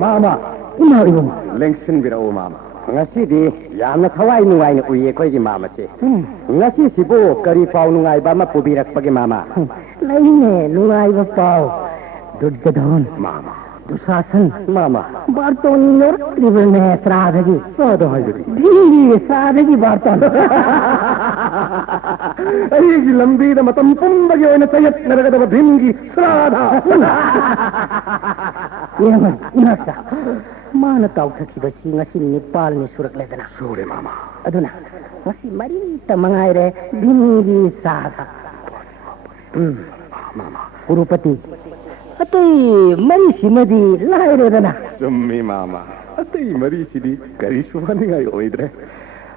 Mama, inaribo mo. Lengsin birao mama. Ngasidi yamna thawai nungai na uye koi gi mama se. Ngasi sibo kari pau nungai ba ma pubirak pagi mama. Naine nungai ba pau. Duryodhan. Mama. Dusasan. Mama. Barton nor tribune sradagi. Sada haidari. Dili sradagi barton. Ay gi lambi da matam pumbagi oina sayat naraga da bhimgi sradha. Yeman inaksa. Mana tau thaki basi ngasi Nepal ni surak ledana. Sure mama. Aduna ngasi mari ta mangaire bhimgi sradha. Mama. Kurupati. Atai mari simadi lahiredana. Summi mama. Atai mari sidi kari sumani ngai oidre.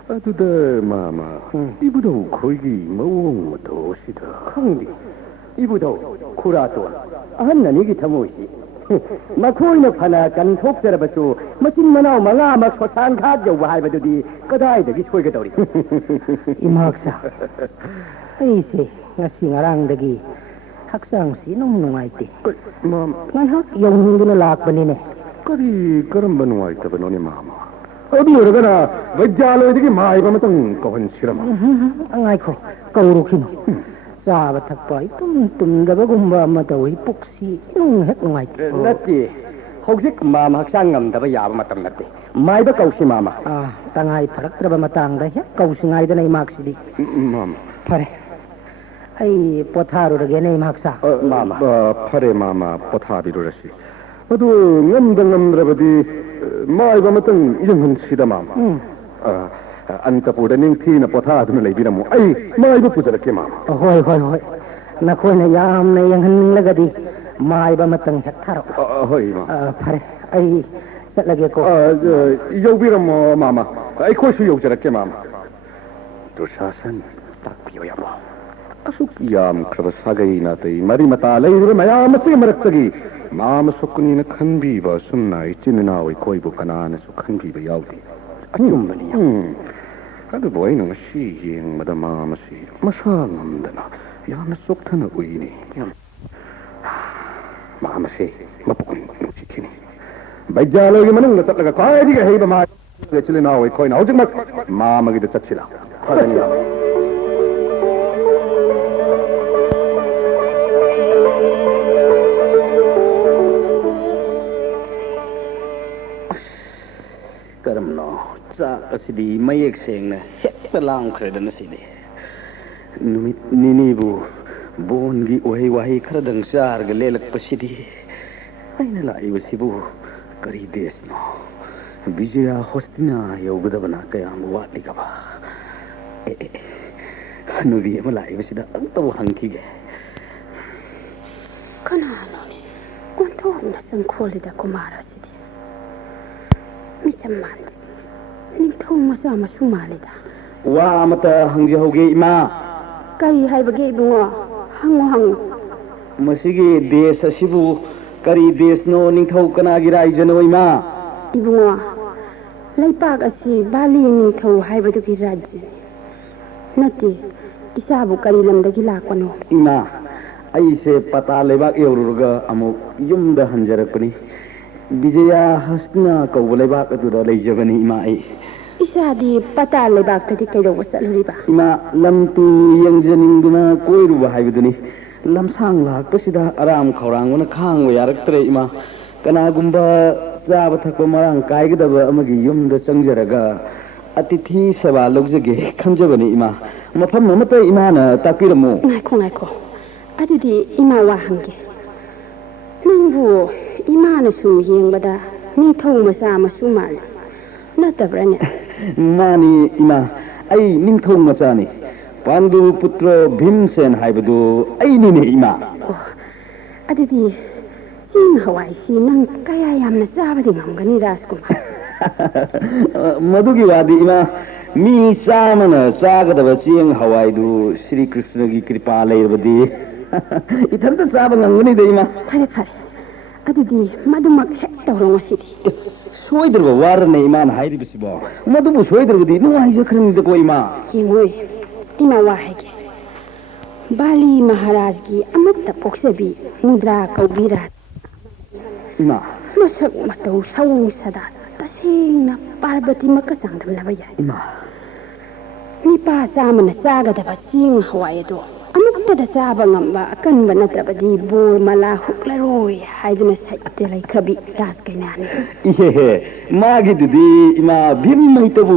Aduda mama. Ibudo khoigi mawong mato sida. Khangdi. Ibudo khurato. Ahan nani gi thamoisi. Makoina phana kan thokjarabasu machin manau manga ma sosan khat jau haibadudi kadai dagi soigadori. Imaksa. Aise ngasi ngarang dagi haksang si nungaiti. Mama. Ngahak yung hindi na lakbanine. Kari karamba nungaitaba noni mama. Adu oragana vajjaloidagi maiba matang kawan sirama. Angay ko kaurukin. Saba thakpa itum dabagumba matawi puksi nung hek nungaiti. Natti hojik mama haksang ngamdaba yaba matam natti. Maiba kausi mama. Tangay paraktraba matangda hek kausingai da na imaksidi. Mama. Pare. Ay potharuge na imaksa. Mama. Pare mama pothabirurasi. Adu ngamdrabadi maiba matang yunghan sida mama. Antapurda ningthina pothaduna leibiramu. Ay maiba pujarake mama. Hoi. Nakoina yamna yanghan lagadi maiba matang hek tharo. Hoi mama. Pare. Ay chatlage ko. Yobiramo mama. Ay khoisu yobjarake mama. Dusasan takpiyo yamo. Asuk yam krabasagai na tai mari mata leibira mayam se marakagi. Mama sukuni na khanbi ba sumna ichinna oi koibu kanana su khanbi ba yaudi. Achumbani. Adu boy no shi yeng mada mama si masa ngamdana yam sukthana uini. Mama se mapukun nusikini. Bajjalo gi manung na tatlaga kai diga heiba ma ichinna oi koina hojik mak mama gi da chatsila. Adaniya. Karamno cha asidi mayek sengna hekta lang khredana sidi numit ninibu bongi wahi khradang sar ga lelak pasidi aina lai wasibu kari desno Vijaya hostina yogadabana kayam watli kaba nubi malai wasida antaw hangkige kanano ni onto na sangkholida kumara sidi Michaman, nintong masama sumalida. Wa mata hangji hoge ima. Kari haibage bungo, hango. Masigi des asibu kari des no ningthau kanagi raijano ima. Ibungo, laipag asi bali ningthau haibadugi rajya. Nati, isabu kari lamdagi lakano. Ima, aise pata lebak yoruruga amuk yumda hanjarakuni. Vijaya hasna kaulebak atuda leijabani imai. Isadi pata lebak tadi kaido wasaluriba. Ima lamtu yang janingduna koiruba haibuduni. Lamsang lakpasida aram khaurangwana khangwa yaraktre ima. Kanagumba saba thakpa marang kaigdaba amagi yumda changjaraga atithi seba logjage khamjabani ima. Mafam amata imana takpiramu. Ngaiko. Adudi ima wa hange. Nangbu imana sum yengbada ningthau masa masu mal natabrane mani ima ai ningthau masa ni Pandu putra Bhimsen haibadu ai ni ne ima adudi sin hawai si nang kaya yamna sabadi ngamgani Rajkumar madugi wadi ima mi samana sagadaba siang hawai du Sri Krishna gi kripa leibadi itanta saba ngangani de ima phare adudi madumak hek tawro sidi soidraba warne iman hairibisibo madubu soidrabudi nu haijakhrani de ko ima yengoi ima wahege Bali Maharaj ki amatta poksabi mudra kaubira ima ꯃꯁꯛ ꯃꯇꯧ ꯁꯑꯣꯡ ꯁꯥꯗꯥ ꯇꯁꯦꯡꯅ ꯄꯥꯔꯕꯇꯤꯃꯛꯀ ꯆꯥꯡꯗꯝꯅꯕ ꯌꯥꯏ ꯏꯃꯥ ꯅꯤꯄꯥ ꯆꯥꯃꯅ ꯆꯥꯒꯗꯕ ꯆꯦꯡ ꯍꯋꯥꯏ ꯑꯗꯣ ꯑꯃꯨꯛꯇꯗ ꯆꯥꯕ ꯉꯝꯕ ꯑꯀꯟꯕ ꯅꯠꯇ꯭ꯔꯕꯗꯤ ꯕꯣꯔ ꯃꯂꯥ ꯍꯨꯛꯂꯔꯣꯏ ꯍꯥꯏꯗꯨꯅ ꯁꯩꯇ ꯂꯩꯈ꯭ꯔꯕꯤ ꯔꯥꯖꯀꯩꯅꯥꯅꯤ 이헤헤 마기드디 이마 빔마이터부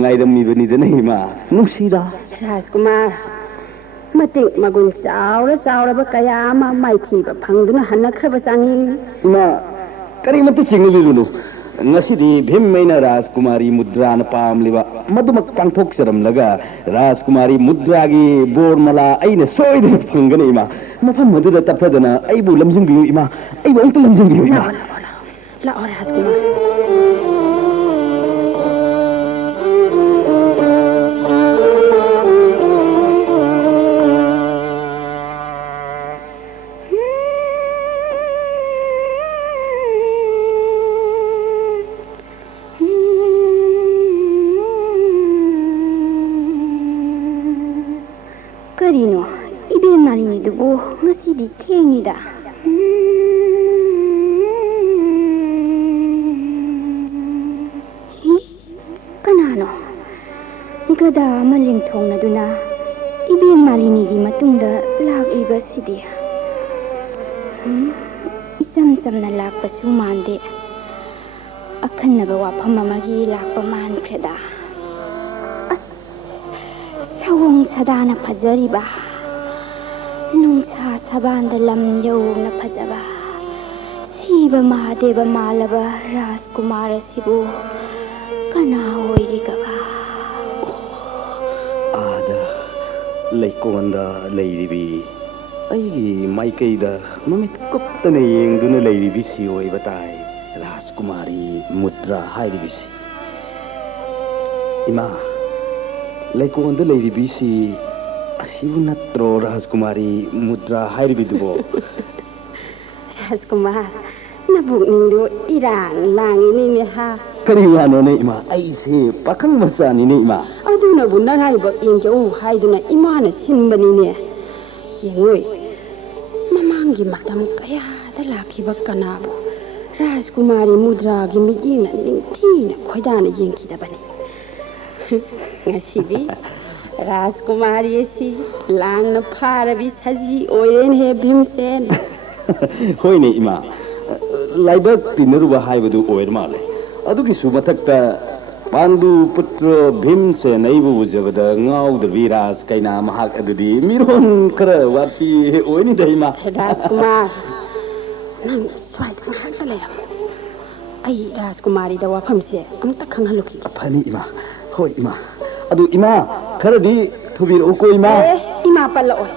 nga이람미버니드네 이마 누시다 ꯔꯥꯖꯀꯨꯃꯥꯔ ꯃꯇꯤꯛ ꯃꯒꯨꯟ ꯆꯥꯎꯔꯕ ꯀꯌꯥ ꯑꯃ ꯃꯥꯏꯊꯤꯕ ꯐꯪꯗꯨꯅ ꯍꯟꯅꯈ꯭ꯔꯕ ꯆꯥꯡꯌꯦꯡꯅꯤ 이마 까리마트 징글리루누 ngасꯤꯗꯤ ꯚꯤꯝꯃꯩꯅ ꯔꯥꯖꯀꯨꯃꯥꯔꯤ ꯃꯨꯗ꯭ꯔꯥꯅ ꯄꯥꯝꯂꯤꯕ ꯃꯗꯨꯃꯛ ꯄꯥꯡꯊꯣꯛꯆꯔꯝꯂꯒ ꯔꯥꯖꯀꯨꯃꯥꯔꯤ ꯃꯨꯗ꯭ꯔꯥꯒꯤ ꯕꯣꯔꯃꯂꯥ ꯑꯩꯅ ꯁꯣꯏꯗꯅ ꯐꯪꯒꯅꯤ ꯏꯃꯥ ꯃꯐꯝ ꯑꯗꯨꯗ ꯇꯞꯊꯗꯅ ꯑꯩꯕꯨ ꯂꯝꯖꯤꯡꯕꯤꯌꯨ ꯏꯃꯥ ꯑꯩꯕꯨ ꯑꯝꯇ ꯂꯝꯖꯤꯡꯕꯤꯌꯨ ꯏꯃꯥ ꯂꯥꯛꯑꯣ ꯔꯥꯖꯀꯨꯃꯥꯔ ꯀꯔꯤꯅꯣ 이벤 말이니두고 ngасꯤꯗꯤ ꯊꯦꯡꯉꯤꯗ ꯀꯅꯥꯅꯣ ꯒꯗꯥ ꯑꯃ ꯂꯦꯡꯊꯣꯡꯅꯗꯨꯅ 이벤 말이니ꯒꯤ ꯃꯇꯨꯡꯗ ꯂꯥꯛꯂꯤꯕꯁꯤꯗꯤ 이ꯆꯝ ꯆꯝꯅ ꯂꯥꯛꯄꯁꯨ ꯃꯥꯟꯗꯦ ꯑꯈꯟꯅꯕ ꯋꯥꯐꯝ ꯑꯃꯒꯤ ꯂꯥꯛꯄ ꯃꯥꯟꯈ꯭ꯔꯦꯗ ꯁꯑꯣꯡ ꯁꯥꯗꯥꯅ ꯐꯖꯔꯤꯕ ꯅꯨꯡꯁꯥ ꯁꯕꯥꯟꯗ ꯂꯝ ꯌꯧꯅ ꯐꯖꯕ ꯁꯤꯕ ꯃꯍꯥꯗꯦꯕ ꯃꯥꯜꯂꯕ ꯔꯥꯖꯀꯨꯃꯥꯔ ꯑꯁꯤꯕꯨ ꯀꯅꯥ ꯑꯣꯏꯔꯤꯒꯕ 아다 ꯂꯩꯀꯣꯟꯗ ꯂꯩꯔꯤꯕꯤ ꯑꯩꯒꯤ ꯃꯥꯏꯀꯩꯗ ꯃꯃꯤꯠ ꯀꯨꯞꯇꯅ ꯌꯦꯡꯗꯨꯅ ꯂꯩꯔꯤꯕꯤꯁꯤ ꯑꯣꯏꯕ ꯇꯥꯏ ꯔꯥꯖꯀꯨꯃꯥꯔꯤ ꯃꯨꯗ꯭ꯔꯥ ꯍꯥꯏꯔꯤꯕꯤꯁꯤ ꯏꯃꯥ ꯂꯩꯀꯣꯟꯗ ꯂꯩꯔꯤꯕꯤꯁꯤ ꯑꯁꯤꯕꯨ ꯅꯠꯇ꯭ꯔꯣ ꯔꯥꯖꯀꯨꯃꯥꯔꯤ ꯃꯨꯗ꯭ꯔꯥ ꯍꯥꯏꯔꯤꯕꯤꯗꯨꯕꯣ ꯔꯥꯖꯀꯨꯃꯥꯔ ꯅꯕꯨꯛꯅꯤꯡꯗꯨ ꯏꯔꯥꯡ ꯂꯥꯡꯉꯤꯅꯤꯅꯦ ꯍꯥ ꯀꯔꯤ ꯋꯥꯅꯣꯅꯦ ꯏꯃꯥ ꯑꯩꯁꯦ ꯄꯥꯈꯪ ꯃꯆꯥꯅꯤꯅꯦ ꯏꯃꯥ ꯑꯗꯨꯅꯕꯨ ꯅꯔꯥꯏꯕꯛ ꯌꯦꯡꯖꯧ ꯍꯥꯏꯗꯨꯅ ꯏꯃꯥꯅ ꯁꯤꯟꯕꯅꯤꯅꯦ ꯌꯦꯡꯉꯣꯏ ꯃꯃꯥꯡꯒꯤ ꯃꯇꯝ ꯀꯌꯥꯗ ꯂꯥꯛꯈꯤꯕ ꯀꯅꯥꯕꯨ ꯔꯥꯖꯀꯨꯃꯥꯔꯤ ꯃꯨꯗ꯭ꯔꯥꯒꯤ ꯃꯤꯠꯌꯦꯡꯅ ꯅꯤꯡꯊꯤꯅ ꯈꯣꯏꯗꯥꯅ ꯌꯦꯡꯈꯤꯗꯕꯅꯤ ngасꯤꯗꯤ ꯔꯥꯖꯀꯨꯃꯥꯔꯤ ꯑꯁꯤ ꯂꯥꯡꯅ ꯐꯥꯔꯕꯤ ꯁꯖꯤ ꯑꯣꯏꯔꯦꯅꯦ ꯚꯤꯝꯁꯦꯟ ꯍꯣꯏꯅꯦ ꯏꯃꯥ ꯂꯥꯏꯕꯛ ꯇꯤꯟꯅꯔꯨꯕ ꯍꯥꯏꯕꯗꯨ ꯑꯣꯏꯔ ꯃꯥꯜꯂꯦ ꯑꯗꯨꯒꯤꯁꯨ ꯃꯊꯛꯇ ꯄꯥꯟꯗꯨ ꯄꯨꯇ꯭ꯔ ꯚꯤꯝꯁꯦꯟ ꯑꯩꯕꯨ ꯎꯖꯕꯗ ꯉꯥꯎꯗꯕꯤ ꯔꯥꯖ ꯀꯩꯅꯥ ꯃꯍꯥꯛ ꯑꯗꯨꯗꯤ ꯃꯤꯔꯣꯟ ꯈꯔ ꯋꯥꯠꯄꯤ ꯑꯣꯏꯅꯤꯗ ꯏꯃꯥ ꯔꯥꯖꯀꯨꯃꯥꯔ ꯅꯪ ꯁ꯭ꯋꯥꯏꯗ ꯉꯥꯏꯍꯥꯛꯇ ꯂꯩꯔꯝꯃꯨ ꯑꯩ ꯔꯥꯖꯀꯨꯃꯥꯔꯤꯗ ꯋꯥꯐꯝꯁꯦ ꯑꯝꯇ ꯈꯪꯍꯜꯂꯨꯈꯤꯒꯦ ꯐꯅꯤ ꯏꯃꯥ ꯍꯣꯏ ꯏꯃꯥ ꯑꯗꯨ ꯏꯃꯥ ꯈꯔꯗꯤ ꯊꯨꯕꯤꯔꯛꯎꯀꯣ ꯏꯃꯥ ꯏꯃꯥ ꯄꯜꯂꯛꯑꯣꯏ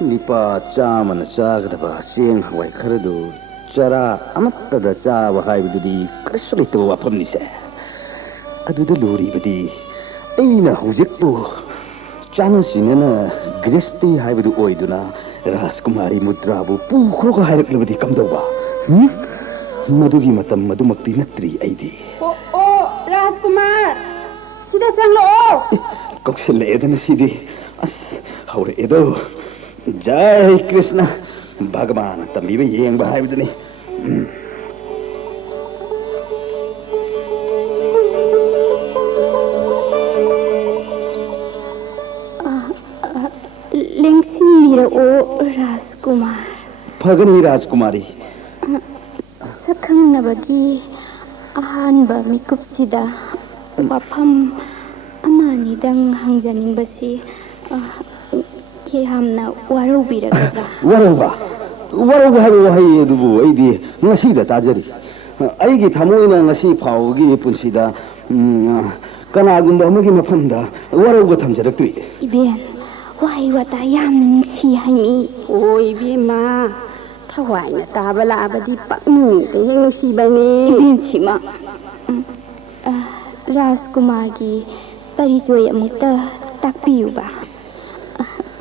ꯅꯤꯄꯥ ꯆꯥꯃꯅ ꯆꯥꯒꯗꯕ ꯆꯦꯡ ꯍꯋꯥꯏ ꯈꯔꯗꯨ ꯆꯔꯥ ꯑꯃꯠꯇꯗ ꯆꯥꯕ ꯍꯥꯏꯕꯗꯨꯗꯤ ꯀꯔꯤꯁꯨ ꯂꯩꯇꯕ ꯋꯥꯐꯝꯅꯤꯁꯦ ꯑꯗꯨꯗ ꯂꯨꯔꯤꯕꯗꯤ ꯑꯩꯅ ꯍꯧꯖꯤꯛꯄꯨ ꯆꯥꯅ ꯆꯤꯟꯅꯅ ꯒ꯭ꯔꯤꯁꯇꯤ ꯍꯥꯏꯕꯗꯨ ꯑꯣꯏꯗꯨꯅ ꯔꯥꯖꯀꯨꯃꯥꯔꯤ ꯃꯨꯗ꯭ꯔꯥꯕꯨ ꯄꯨꯈ꯭ꯔꯣꯒ ꯍꯥꯏꯔꯛꯂꯕꯗꯤ ꯀꯝꯗꯧꯕ ꯃꯗꯨꯒꯤ ꯃꯇꯝ ꯃꯗꯨꯃꯛꯇꯤ ꯅꯠꯇ꯭ꯔꯤ ꯑꯩꯗꯤ ꯑꯣ ꯔꯥꯖꯀꯨꯃꯥꯔ ꯁꯤꯗ ꯆꯪꯂꯛꯑꯣ ꯀꯧꯁꯤꯜꯂꯛꯑꯦꯗꯅ ꯁꯤꯗꯤ ꯑꯁ ꯍꯧꯔꯛꯑꯦꯗꯣ जय कृष्ण भगवान तंबीबे येंग हाइबदुनी लेंसिंबिरओ राजकुमार फगनी राजकुमारी सखंगनबगी अहानबा मिकुपसिदा वाफम अमानिदंग हंजनिंगबसी ꯌꯥꯝꯅ ꯋꯥꯔꯧꯕꯤꯔꯒꯗ꯭ꯔꯥ ꯋꯥꯔꯧꯕ ꯍꯥꯏꯕ ꯋꯥꯍꯩ ꯑꯗꯨꯕꯨ ꯑꯩꯗꯤ ꯉꯁꯤꯗ ꯇꯥꯖꯔꯤ ꯑꯩꯒꯤ ꯊꯃꯣꯏꯅ ꯉꯁꯤ ꯐꯥꯎꯕꯒꯤ ꯄꯨꯟꯁꯤꯗ ꯀꯅꯥꯒꯨꯝꯕ ꯑꯃꯒꯤ ꯃꯐꯝꯗ ꯋꯥꯔꯧꯕ ꯊꯝꯖꯔꯛꯇ꯭ꯔꯤ 이벤 ꯋꯥꯍꯩ ꯋꯥꯇꯥ ꯌꯥꯝꯅ ꯅꯨꯡꯁꯤ ꯍꯥꯏꯃꯤ ꯑꯣ 이벤마 ꯊꯋꯥꯏꯅ ꯇꯥꯕ ꯂꯥꯛꯑꯕꯗꯤ ꯄꯛꯅꯤꯡꯗ ꯍꯦꯛ ꯅꯨꯡꯁꯤꯕꯅꯤ 이벤ꯁꯤꯃ ꯔꯥꯖꯀꯨꯃꯥꯔꯒꯤ ꯄꯔꯤꯆꯣꯏ ꯑꯃꯨꯛꯇ ꯇꯥꯛꯄꯤꯌꯨꯕ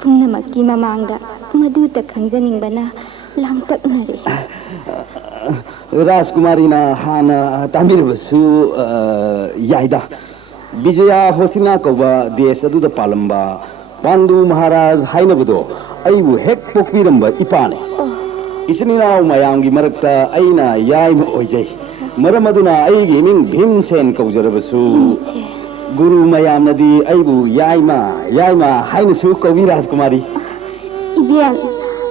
ꯄꯨꯝꯅꯃꯛꯀꯤ ꯃꯃꯥꯡꯗ ꯃꯗꯨꯇ ꯈꯪꯖꯅꯤꯡꯕꯅ ꯂꯥꯡꯇꯛꯅꯔꯤ राजकुमारीना हाना तामिरबसु याइदा विजया होसिना कौबा देश अदुदा पालंबा पांडु महाराज हाइनबदो अइबु हेक पोकपिरंबा इपाने इचनिनाव मयामगी मरक्ता अइना याइम ओइजै मरम अदुना अइगी मिंग भीमसेन कौजरबसु गुरु मयामनदी अइबु याइमा हाइनसु कवि राजकुमारी इबेन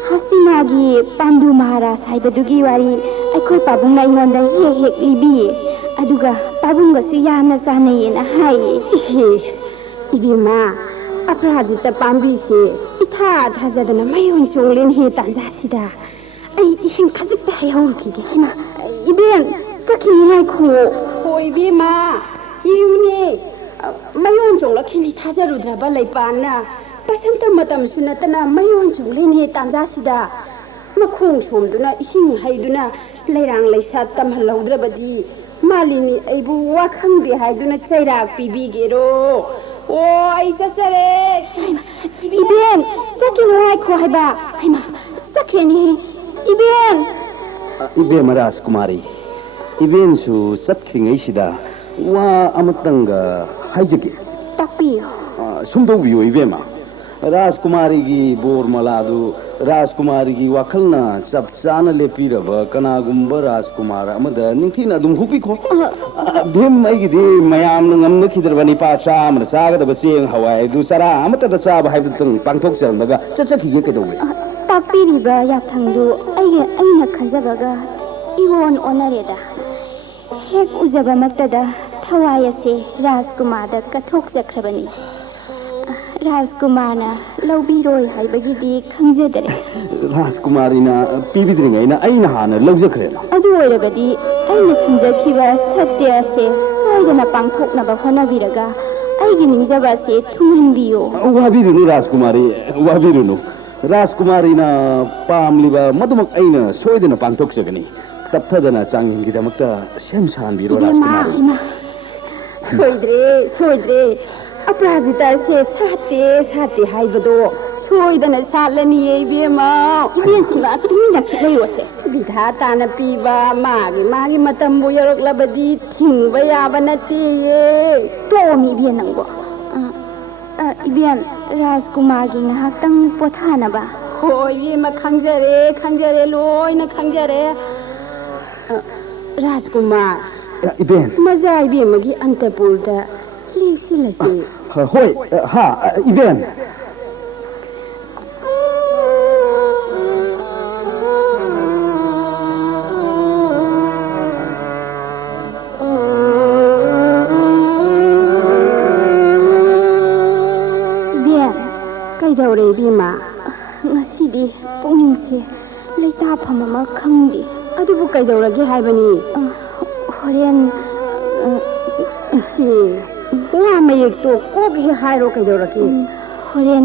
हस्तिनागी पांडु महाराज हाइबदुगी वारी अखोय पाबुंग अइंगोंदा हेक लिबी अदुगा पाबुंगसु यामना चानैयेना हाइये इबेमा अपराजिता पांबीसे इथा थाजदना मयोन चोंगलेन हे तांजासिदा आई इसिंग खजिकता हायहौरखिगे हैना इबेन सखिनाय खो हो इबेमा हिउने मयोन चोंगलखिनि थाजरुद्राबा लैपाना बसंत मतम सुनतना मयोन चोंगलेन हे तांजासिदा मखोंग सोमदुना इसिंग हाइदुना लैरांग लैसा तमहलौद्रबदी मालिनी अइबु वाखंगदे हाइदुना चैराक पीबीगेरो ओ आई चचरे इबेन सकिनाय खो हाइबा हाइमा सख्रेनी इबेम राजकुमारी इबेनसु सत्खिङैसिदा वा अमतंगा हाइजगे तापियो सुमदौबियो इबेमा राजकुमारीगी बोरमलादु राजकुमारीगी वाखलना चप चाना लेपिरब कनागुम्बा राजकुमार अमदा निंथिना अदुम हुपिखो भीम अइगिदि मयाम नंगमन खिदरबनी पाचा मन सागदब सेंग हवाय दु सरा अमतदा साब हाइबतंग पांथोक चरनगा चचखिगे केदौबे तापीरिबा याथंगदु अइना खंजबगा इवन ओनरेदा हेक उजबा मक्तदा थवायसे राजकुमारदा कथोक चख्रबनी राजकुमारना लौबीरोय हाइबगिदि खंजदरे राजकुमारीना पीबिद्रिङैना अइना हाना लौजख्रेना अदु ओइरबदि अइना खंजखिबा सत्यसे सोयदना पांथोकनबा होनबिरगा अइगी निंजबासे थुंहनबियो वाबिरुनु राजकुमारी वाबिरुनु राजकुमारीना पामलिबा मदुमक अइना सोयदना पांथोकजगनी तप्थदना चांगिंगिदमक्ता सेम सानबिरो राजकुमारी सोइद्रे अपराजिता से साते हाइबदो सोइदना सालनी इबेमा इबेन सिवा तुमिना खिलैयोसे विधाताना पीबा मागी मतंबु यरकलबदी थिंगबा याबा नतेये तोमी इबेन नंगो इबेन राजकुमार की ngahaktang पोथानबा होय इबेमा खंजरे लोइना खंजरे राजकुमार इबेन मजा इबेमगी अंतपुरदा लेसिलसे होय हा इबेन कइदौरे इबेमा ngасidi पुनिंगसे लेताफम अमा खंगदि अदुबु कइदौरगे हाइबनी होरेन इसे वा मयेक्तो कोगे हाइरो कइदौरगे होरेन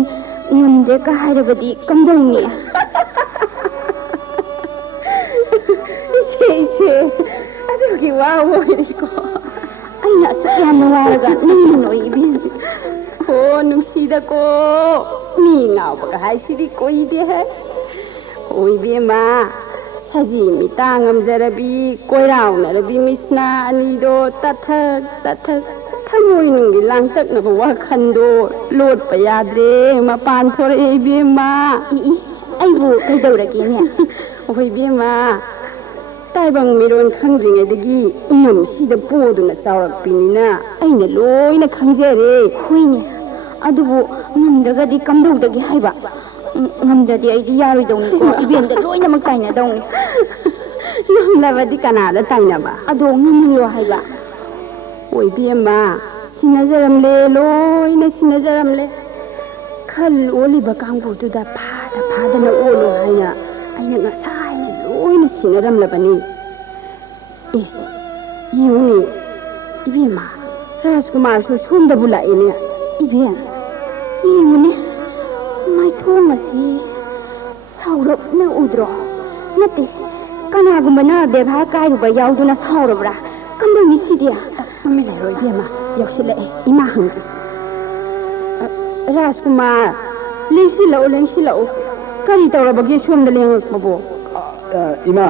ngमदे का हाइरबदि कमदौनी इसे अदुगी वा ओइरिको अइना सुयाम वारगा नंनो इबेन हो नुसीदको मी ngaubga haisidi koide hai oibema saji mitangam jarabi koirauna rabi misna anido tathak thamoi nungi langtak na wa khando lot pa yadre mapan thore ibema aibu kaidaurage ne oibema taibang miron khangringai dagi ingam sida poduna chawrak pinina aina loina khangjare hoine अदुबो ngमद्रगदि कमदौदगी हाइबा ngमद्रदि आइदि यारोइदौनी को इबेनदा लोइनमक ताइनादौनी ngमलाबदि कनादा ताइनाबा अदो ngमहलो हाइबा ओइबेमा सिनाजरमले लोइना सिनाजरमले खल ओलिबा कांगुदुदा फादना ओलो हाइना आइना ngसाइना लोइना सिनारमलबनी ए युनी इबेमा राजकुमार सु सोमदबु लाइने Eben येंगने माइथोंगसी साउरबना उद्रो नते कनागुमना बेभार काइरुबा याउदुना साउरबरा कमदौनी सिदिया mummy लेरोय बेमा यौसिले इमा हंगी राजकुमार लेंसिलो करी तौरबगे सोमदा लेंगबो इमा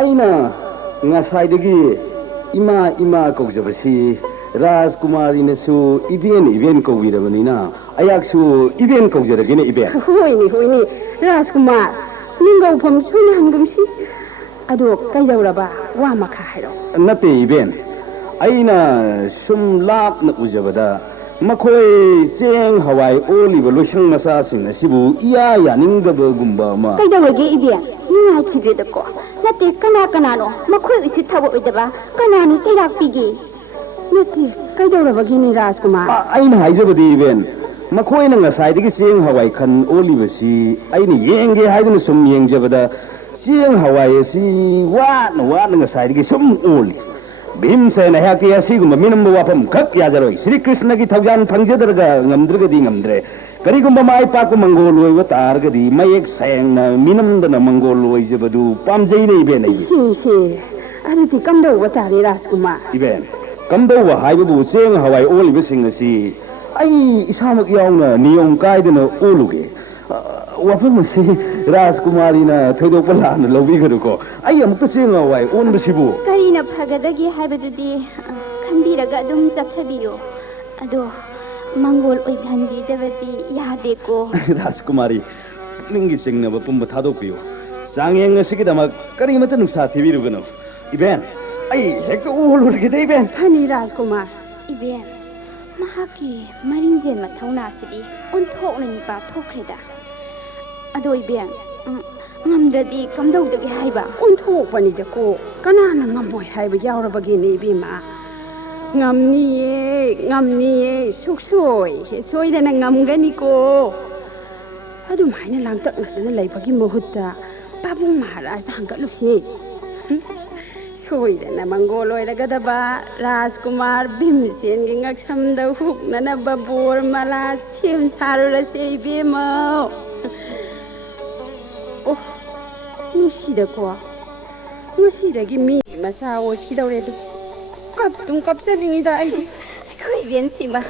अइना ngसाइदगी इमा कौजबसी राजकुमारी नसु इबेन कौगिरबनिना अयाकसु इबेन कौजरगेने इबेन होइनी राजकुमार ꯅꯤꯡꯒꯧ ꯐꯝ ꯁꯣꯏꯅ ꯍꯟꯒꯨꯝꯁꯤ ꯑꯗꯣ ꯀꯩꯗꯧꯔꯕ ꯋꯥ ꯃꯈꯥ ꯍꯥꯏꯔꯛꯑꯣ ꯅꯠꯇꯦ ꯏꯕꯦꯟ ꯑꯩꯅ ꯁꯨꯝ ꯂꯥꯞꯅ ꯎꯖꯕꯗ ꯃꯈꯣꯏ ꯆꯦꯡ ꯍꯋꯥꯏ ꯑꯣꯜꯂꯤꯕ ꯂꯣꯏꯁꯪ ꯃꯆꯥꯁꯤꯡ ꯑꯁꯤꯕꯨ ꯏꯌꯥ ꯌꯥꯅꯤꯡꯗꯕꯒꯨꯝꯕ ꯑꯃ ꯀꯩꯗꯧꯔꯒꯦ ꯏꯕꯦꯟ ꯅꯨꯡꯉꯥꯏꯈꯤꯗ꯭ꯔꯦꯗꯀꯣ ꯅꯠꯇꯦ ꯀꯅꯥꯅꯣ ꯃꯈꯣꯏ ꯎꯁꯤꯠ ꯊꯑꯣꯏꯗꯕ ꯀꯅꯥꯅꯣ ꯆꯩꯔꯥꯛ ꯄꯤꯒꯦ ꯅꯠꯇꯦ ꯀꯩꯗꯧꯔꯕꯒꯤꯅꯤ ꯔꯥꯖꯀꯨꯃꯥꯔ ꯑꯩꯅ ꯍꯥꯏꯖꯕꯗꯤ ꯏꯕꯦꯟ ꯃꯈꯣꯏꯅ ꯉꯁꯥꯏꯗꯒꯤ ꯆꯦꯡ ꯍꯋꯥꯏ ꯈꯟ ꯑꯣꯜꯂꯤꯕꯁꯤ ꯑꯩꯅ ꯌꯦꯡꯒꯦ ꯍꯥꯏꯗꯨꯅ ꯁꯨꯝ ꯌꯦꯡꯖꯕꯗ ꯆꯦꯡ ꯍꯋꯥꯏ ꯑꯁꯤ ꯋꯥꯠꯅ ꯉꯁꯥꯏꯗꯒꯤ ꯁꯨꯝ ꯑꯣꯜꯂꯤ ꯚꯤꯝꯁꯦꯟ ꯑꯩꯍꯥꯛꯇꯤ ꯑꯁꯤꯒꯨꯝꯕ ꯃꯤꯅꯝꯕ ꯋꯥꯐꯝ ꯈꯛ ꯌꯥꯖꯔꯣꯏ ꯁ꯭ꯔꯤ ꯀ꯭ꯔꯤꯁꯅꯒꯤ ꯊꯧꯖꯥꯟ ꯐꯪꯖꯗ꯭ꯔꯒ ꯉꯝꯗ꯭ꯔꯒꯗꯤ ꯉꯝꯗ꯭ꯔꯦ ꯀꯔꯤꯒꯨꯝꯕ ꯃꯥꯏ ꯄꯥꯛꯄ ꯃꯪꯒꯣꯜ ꯑꯣꯏꯕ ꯇꯥꯔꯒꯗꯤ ꯃꯌꯦꯛ ꯁꯦꯡꯅ ꯃꯤꯅꯝꯗꯅ ꯃꯪꯒꯣꯜ ꯑꯣꯏꯖꯕꯗꯨ ꯄꯥꯝꯖꯩꯅꯦ ꯏꯕꯦꯟ ꯑꯩꯗꯤ ꯁꯤ ꯑꯗꯨꯗꯤ ꯀꯝꯗꯧꯕ ꯇꯥꯔꯦ ꯔꯥꯖꯀꯨꯃꯥꯔ 이벤 ꯀꯝꯗꯧꯕ ꯍꯥꯏꯕꯕꯨ ꯆꯦꯡ ꯍꯋꯥꯏ ꯑꯣꯜꯂꯤꯕꯁꯤꯡ ꯑꯁꯤ ꯑꯩ ꯏꯁꯥꯃꯛ ꯌꯥꯎꯅ ꯅꯤꯌꯣꯝ ꯀꯥꯏꯗꯅ ꯑꯣꯜꯂꯨꯒꯦ ꯋꯥꯐꯝ ꯑꯁꯤ ꯔꯥꯖꯀꯨꯃꯥꯔꯤꯅ ꯊꯣꯏꯗꯣꯛꯄ ꯂꯥꯟꯅ ꯂꯧꯕꯤꯒꯅꯨꯀꯣ ꯑꯩ ꯑꯃꯨꯛꯇ ꯆꯦꯡ ꯍꯋꯥꯏ ꯑꯣꯟꯕꯁꯤꯕꯨ ꯀꯔꯤꯅ ꯐꯒꯗꯒꯦ ꯍꯥꯏꯕꯗꯨꯗꯤ ꯈꯟꯕꯤꯔꯒ ꯑꯗꯨꯝ ꯆꯠꯊꯕꯤꯌꯣ ꯑꯗꯣ ꯃꯪꯒꯣꯜ ꯑꯣꯏꯍꯟꯕꯤꯗꯕꯗꯤ ꯌꯥꯗꯦꯀꯣ ꯔꯥꯖꯀꯨꯃꯥꯔꯤ ꯄꯨꯛꯅꯤꯡꯒꯤ ꯆꯤꯡꯅꯕ ꯄꯨꯝꯕ ꯊꯥꯗꯣꯛꯄꯤꯌꯨ ꯆꯥꯡꯌꯦꯡ ꯑꯁꯤꯒꯤꯗꯃꯛ ꯀꯔꯤꯃꯠꯇ ꯅꯨꯡꯁꯥ ꯊꯤꯕꯤꯔꯨꯒꯅꯨ ꯏꯕꯦꯟ ꯑꯩ ꯍꯦꯛꯇ ꯑꯣꯜꯂꯨꯔꯒꯦꯗ ꯏꯕꯦꯟ ꯐꯅꯤ ꯔꯥꯖꯀꯨꯃꯥꯔ ꯏꯕꯦꯟ ꯃꯍꯥꯛꯀꯤ ꯃꯔꯤꯡꯖꯦꯟ ꯃꯊꯧꯅꯥꯁꯤꯗꯤ ꯑꯣꯟꯊꯣꯛꯅ ꯅꯤꯄꯥ ꯊꯣꯛꯈ꯭ꯔꯦꯗ ꯑꯗꯣ ꯏꯕꯦꯟ ꯉꯝꯗ꯭ꯔꯗꯤ ꯀꯝꯗꯧꯗꯒꯦ ꯍꯥꯏꯕ ꯑꯣꯟꯊꯣꯛꯄꯅꯤꯗꯀꯣ ꯀꯅꯥꯅ ꯉꯝꯃꯣꯏ ꯍꯥꯏꯕ ꯌꯥꯎꯔꯕꯒꯦꯅꯦ ꯏꯕꯦꯝꯃ ꯉꯝꯅꯤꯌꯦ ꯁꯣꯏꯗꯅ ꯉꯝꯒꯅꯤꯀꯣ ꯑꯗꯨꯃꯥꯏꯅ ꯂꯥꯡꯇꯛꯅꯗꯅ ꯂꯩꯕꯒꯤ ꯃꯍꯨꯠꯇ ꯄꯥꯕꯨꯡ ꯃꯍꯥꯔꯥꯖꯗ ꯍꯪꯒꯠꯂꯨꯁꯦ ꯁꯣꯏꯗꯅ ꯃꯪꯒꯣꯜ ꯑꯣꯏꯔꯒꯗꯕ ꯔꯥꯖꯀꯨꯃꯥꯔ ꯚꯤꯝꯁꯦꯟꯒꯤ ꯉꯛꯁꯝꯗ ꯍꯨꯛꯅꯅꯕ ꯕꯣꯔ ꯃꯂꯥ ꯁꯦꯝ ꯁꯥꯔꯨꯔꯁꯦ ꯏꯕꯦꯝꯃ ꯑꯣ ꯅꯨꯡꯁꯤꯗꯀꯣ ꯉꯁꯤꯗꯒꯤ ꯃꯤ ꯃꯆꯥ ꯑꯣꯏꯈꯤꯗꯧꯔꯦ ꯑꯗꯨ ꯀꯞꯆꯅꯤꯡꯉꯤꯗ ꯑꯩꯗꯤ ꯑꯩꯈꯣꯏ ꯏꯕꯦꯟꯁꯤꯃ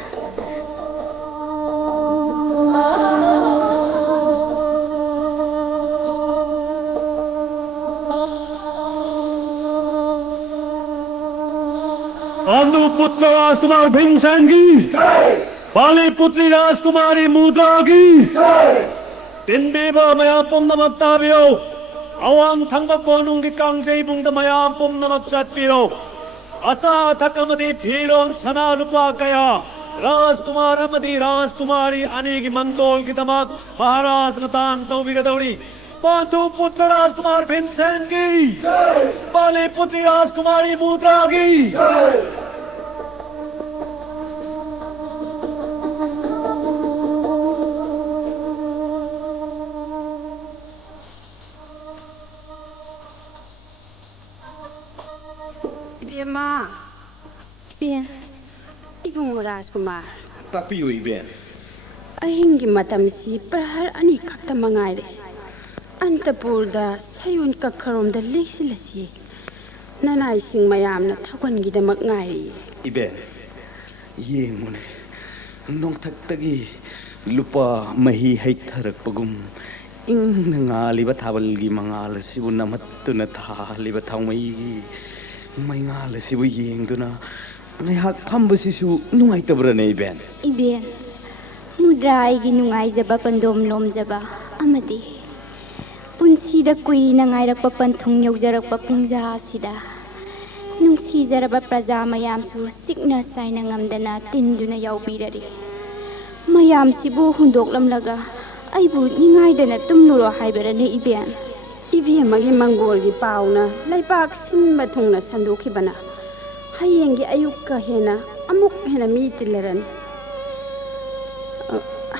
पांडुपुत्र राजकुमार भीमसेन की पालीपुत्री राजकुमारी मुद्रा की तिनबीबा मयाम पुम्नमक ताबियो अवांग थंगबा कोनुंगी कांगजई बुंगदा मयाम पुम्नमक चतपियो असा थकमदी फीरोन सना रुपा कया राजकुमार अमदी राजकुमारी अनेगी मंगोल की दमक महाराज नतान तौबिगदौड़ी पांडुपुत्र राजकुमार भीमसेन की पालीपुत्री राजकुमारी मुद्रा की 이베마 ꯏꯕꯦꯟ 이봉호 라जकुमार ꯇꯥꯛꯄꯤꯌꯨ ꯏꯕꯦꯟ ꯑꯍꯤꯡꯒꯤ ꯃꯇꯝꯁꯤ ꯄ꯭ꯔꯍꯔ ꯑꯅꯤ ꯈꯛꯇ ꯃꯉꯥꯏꯔꯦ ꯑꯟꯇꯄꯨꯔꯗ ꯁꯌꯣꯟ ꯀꯛꯈꯔꯣꯝꯗ ꯂꯦꯛꯁꯤꯜꯂꯁꯤ ꯅꯅꯥꯏꯁꯤꯡ ꯃꯌꯥꯝꯅ ꯊꯧꯒꯟꯒꯤꯗꯃꯛ ꯉꯥꯏꯔꯤꯌꯦ 이벤 ꯌꯦꯡꯉꯨꯅꯦ ꯅꯣꯡꯊꯛꯇꯒꯤ ꯂꯨꯄꯥ ꯃꯍꯤ ꯍꯩꯊꯔꯛꯄꯒꯨꯝ ꯏꯪꯅ ꯉꯥꯜꯂꯤꯕ ꯊꯥꯕꯜꯒꯤ ꯃꯉꯥꯜ ꯑꯁꯤꯕꯨ ꯅꯝꯍꯠꯇꯨꯅ ꯊꯥꯜꯂꯤꯕ ꯊꯥꯎꯃꯩꯒꯤ ꯃꯩꯉꯥꯜ ꯑꯁꯤꯕꯨ ꯌꯦꯡꯗꯨꯅ ꯉꯥꯏꯍꯥꯛ ꯐꯝꯕꯁꯤꯁꯨ ꯅꯨꯡꯉꯥꯏꯇꯕ꯭ꯔꯅꯦ ꯏꯕꯦꯟ ꯏꯕꯦꯟ ꯃꯨꯗ꯭ꯔꯥ ꯑꯩꯒꯤ ꯅꯨꯡꯉꯥꯏꯖꯕ ꯄꯟꯗꯣꯝ ꯂꯣꯝꯖꯕ ꯑꯃꯗꯤ ꯄꯨꯟꯁꯤꯗ ꯀꯨꯏꯅ ꯉꯥꯏꯔꯛꯄ ꯄꯟꯊꯨꯡ ꯌꯧꯖꯔꯛꯄ ꯄꯨꯡꯖꯥ ꯑꯁꯤꯗ ꯅꯨꯡꯁꯤꯖꯔꯕ ꯄ꯭ꯔꯖꯥ ꯃꯌꯥꯝꯁꯨ ꯆꯤꯛꯅ ꯆꯥꯏꯅ ꯉꯝꯗꯅ ꯇꯤꯟꯗꯨꯅ ꯌꯥꯎꯕꯤꯔꯔꯤ ꯃꯌꯥꯝꯁꯤꯕꯨ ꯍꯨꯟꯗꯣꯛꯂꯝꯂꯒ ꯑꯩꯕꯨ ꯅꯤꯡꯉꯥꯏꯗꯅ ꯇꯨꯝꯂꯨꯔꯣ ꯍꯥꯏꯕꯔꯅꯦ ꯏꯕꯦꯟ 이베마ꯒꯤ ꯃꯪꯒꯣꯜꯒꯤ ꯄꯥꯎꯅ ꯂꯩꯕꯥꯛ ꯁꯤꯟꯕ ꯊꯨꯡꯅ ꯁꯟꯗꯣꯛꯈꯤꯕꯅ ꯍꯌꯦꯡꯒꯤ ꯑꯌꯨꯛꯀ ꯍꯦꯟꯅ ꯑꯃꯨꯛ ꯍꯦꯟꯅ ꯃꯤ ꯇꯤꯜꯂꯔꯅꯤ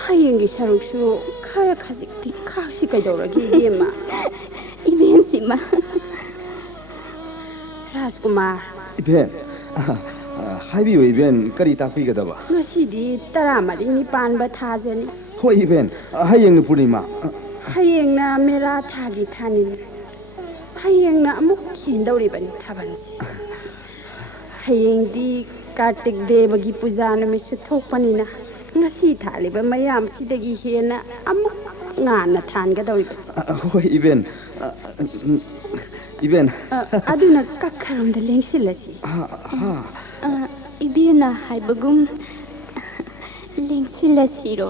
ꯍꯌꯦꯡꯒꯤ ꯁꯔꯨꯛꯁꯨ ꯈꯔ ꯈꯖꯤꯛꯇꯤ ꯈꯥꯛꯁꯤ ꯀꯩꯗꯧꯔꯒꯦ 이베마 이벤시마 라जकुमार 이벤 하이비요 이벤 까리 닦비가다봐 ngasi디 14 पानबा थाजनी ꯍꯣꯏ 이벤 하이앵느 पूर्णिमा ꯍꯌꯦꯡꯅ ꯃꯦꯔꯥ ꯊꯥꯒꯤ ꯊꯥꯅꯤꯅꯤ ꯍꯌꯦꯡꯅ ꯑꯃꯨꯛ ꯍꯦꯟꯗꯧꯔꯤꯕꯅꯤ ꯊꯥꯕꯜꯁꯤ ꯍꯌꯦꯡꯗꯤ ꯀꯥꯔꯇꯤꯛ ꯗꯦꯕꯒꯤ ꯄꯨꯖꯥ ꯅꯨꯃꯤꯠꯁꯨ ꯊꯣꯛꯄꯅꯤꯅ ngasi ꯊꯥꯂꯤꯕ ꯃꯌꯥꯝꯁꯤꯗꯒꯤ ꯍꯦꯟꯅ ꯑꯃꯨꯛ ꯉꯥꯟꯅ ꯊꯥꯟꯒꯗꯧꯔꯤꯕꯅꯤ ꯍꯣꯏ 이벤 이벤 ꯑꯗꯨꯅ ꯀꯛꯈꯔꯣꯝꯗ ꯂꯦꯡꯁꯤꯜꯂꯁꯤ 이벤나 하이버금 랭실라시로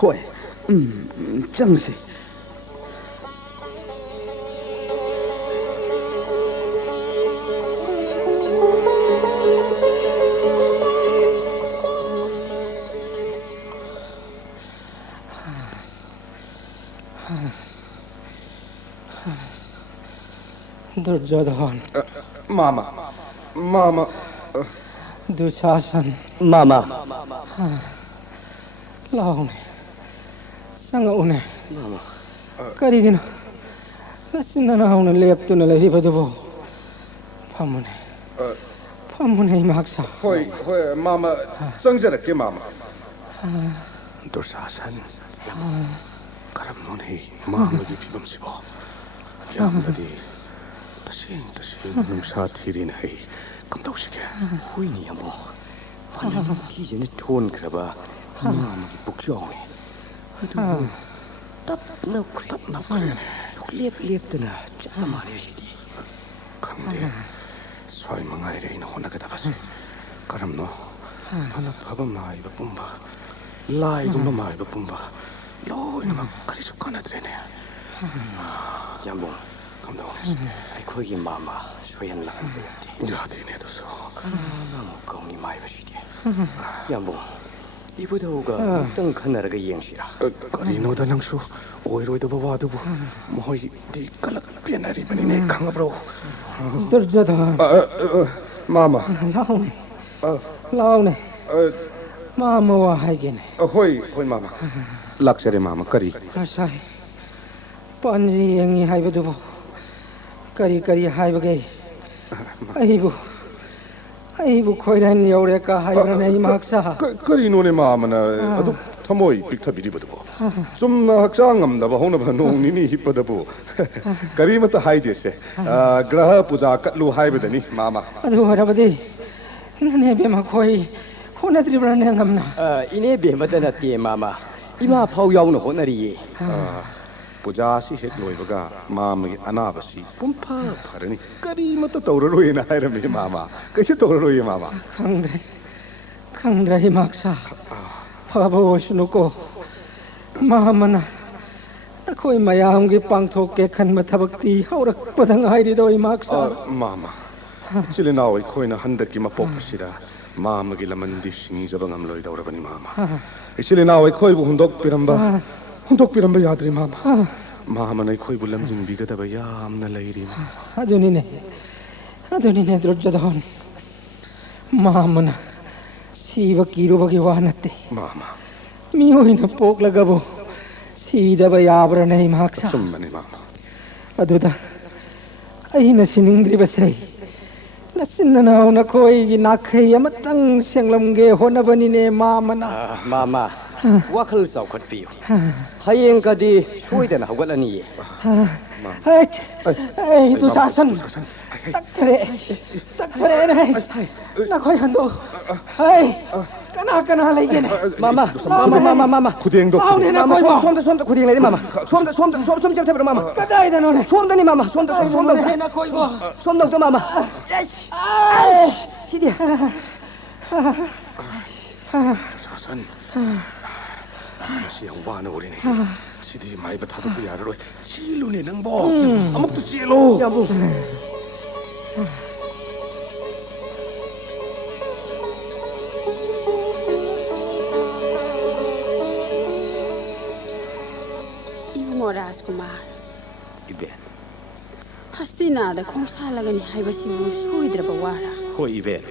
ꯍꯣꯏ ꯆꯪꯁꯤ दुर्योधन मामा मामा दुशासन मामा लाओने संगउने करीगिनो नसिन्ननाउन लेप्तुन लैरिबदुबो फमुने इमाक्सा होय होय मामा चंजरके मामा दुशासन करमनोने मामगी फिबमसिबो यामदी तसिन नुमसा थिरिन है कमदौसिके हुइनि अमो फना किजने ठोन खरबा मामगी पुक्चौने तपना लेप्तना चला मारे सिदी खंदे सोय मंगाई रेन होनगदबसे करमनो फना फबम माइबा पुंबा लाइगुम माइबा पुंबा लोइनमक करिसु कनद्रेने यामो कमदौसिके ꯑꯩꯈꯣꯏꯒꯤ ꯃꯥꯃꯥ ꯁꯣꯏꯍꯟꯂꯛꯑꯕ ꯌꯥꯗꯦꯅꯦ ꯑꯗꯨꯁꯨ ꯑꯃꯨꯛ ꯀꯧꯅꯤ ꯃꯥꯏꯕꯁꯤꯗꯤ ꯌꯥꯝꯕꯨꯡ 이보다오가 어떤 khꯟꯅꯔꯒ ꯌꯦꯡꯁꯤ라 ꯀꯔꯤꯅꯣꯗ ꯅꯪꯁꯨ ꯑꯣꯏꯔꯣꯏꯗꯕ ꯋꯥꯗꯨꯕꯨ ꯃꯣꯏꯗꯤ ꯀꯂꯛ ꯄꯦꯟꯅꯔꯤꯕꯅꯤꯅꯦ ꯈꯪꯉꯕ꯭ꯔꯣ दुर्योधन मामा लाओने मामा वा हाइगेने होय होय मामा लाक्सरे मामा करी ngасai panji yengi haibdubo kari kari haibage aibu khoiran yore ka hairana imaksa करीनोने मामना अदु थमोई पिक्थबिरिबदबो चुमना हक्सांग amदबा होनबा नोंनिनि हिपदबो करीमत हाइदेसे ग्रह पूजा कत्लु हाइबदनी मामा अदु हरबदि नने बेमा खोई होनद्रिब्रने ngamna इने बेमत नते मामा इमा फाउ याउन होनरिये पूजा सी हेक लोइबगा मामगी अनाबसी पुंफा फरनी करीमत तौररोयना हाइरमे मामा कैसे तौररोय मामा खंद्रे हिमाक्सा फबोसनुको मामना अखोई मयामगी पांगथोके खन्म थबक्ति हौरकपदंग हाइरिदो हिमाक्सा मामा चिलिनाओ खोइना हंदकी मपोकसिदा मामगी लमंदी सिंगिजब ngamloidawrabani मामा चिलिनाओ खोइबु हुंदोक पिरंबा याद्रि मामा मामा नै खोइबु लमजिंबिगदबा यामना लैरि अदुनिने दुर्योधन मामना सीवा किरुबगी वा नत्ते मामा मियोइना पोकलगबो सीदबा याब्रा नै माक्सा सुम्मने मामा अदुदा अइना सिनिंद्रिबसै नसिन्ननाउ नखोइगी नाखै अमतंग सेंगलमगे होनबनिने मामना मामा वाखल चौखटपियो हयेंगदी सोइदना हौगलनिये दुशासन तक्थरे नै नखोइ हन्दो कना लेगेने मामा खुदेंदो सोमदा खुदेंग लेरे मामा सोम चेप्थेब्रो मामा कदाइदनोने सोमदनी मामा सोमदा नखोइबो सोमदो मामा सिदि दुशासन सी वाना ओरिने सिदि माइबा थादोबो याररोय सिलुने नंबो अमुक सिलो याबु राजकुमार इबेन हस्तिनादा खोंसालगनी हाइबसिबु सोइद्रबा वारा हो इबेन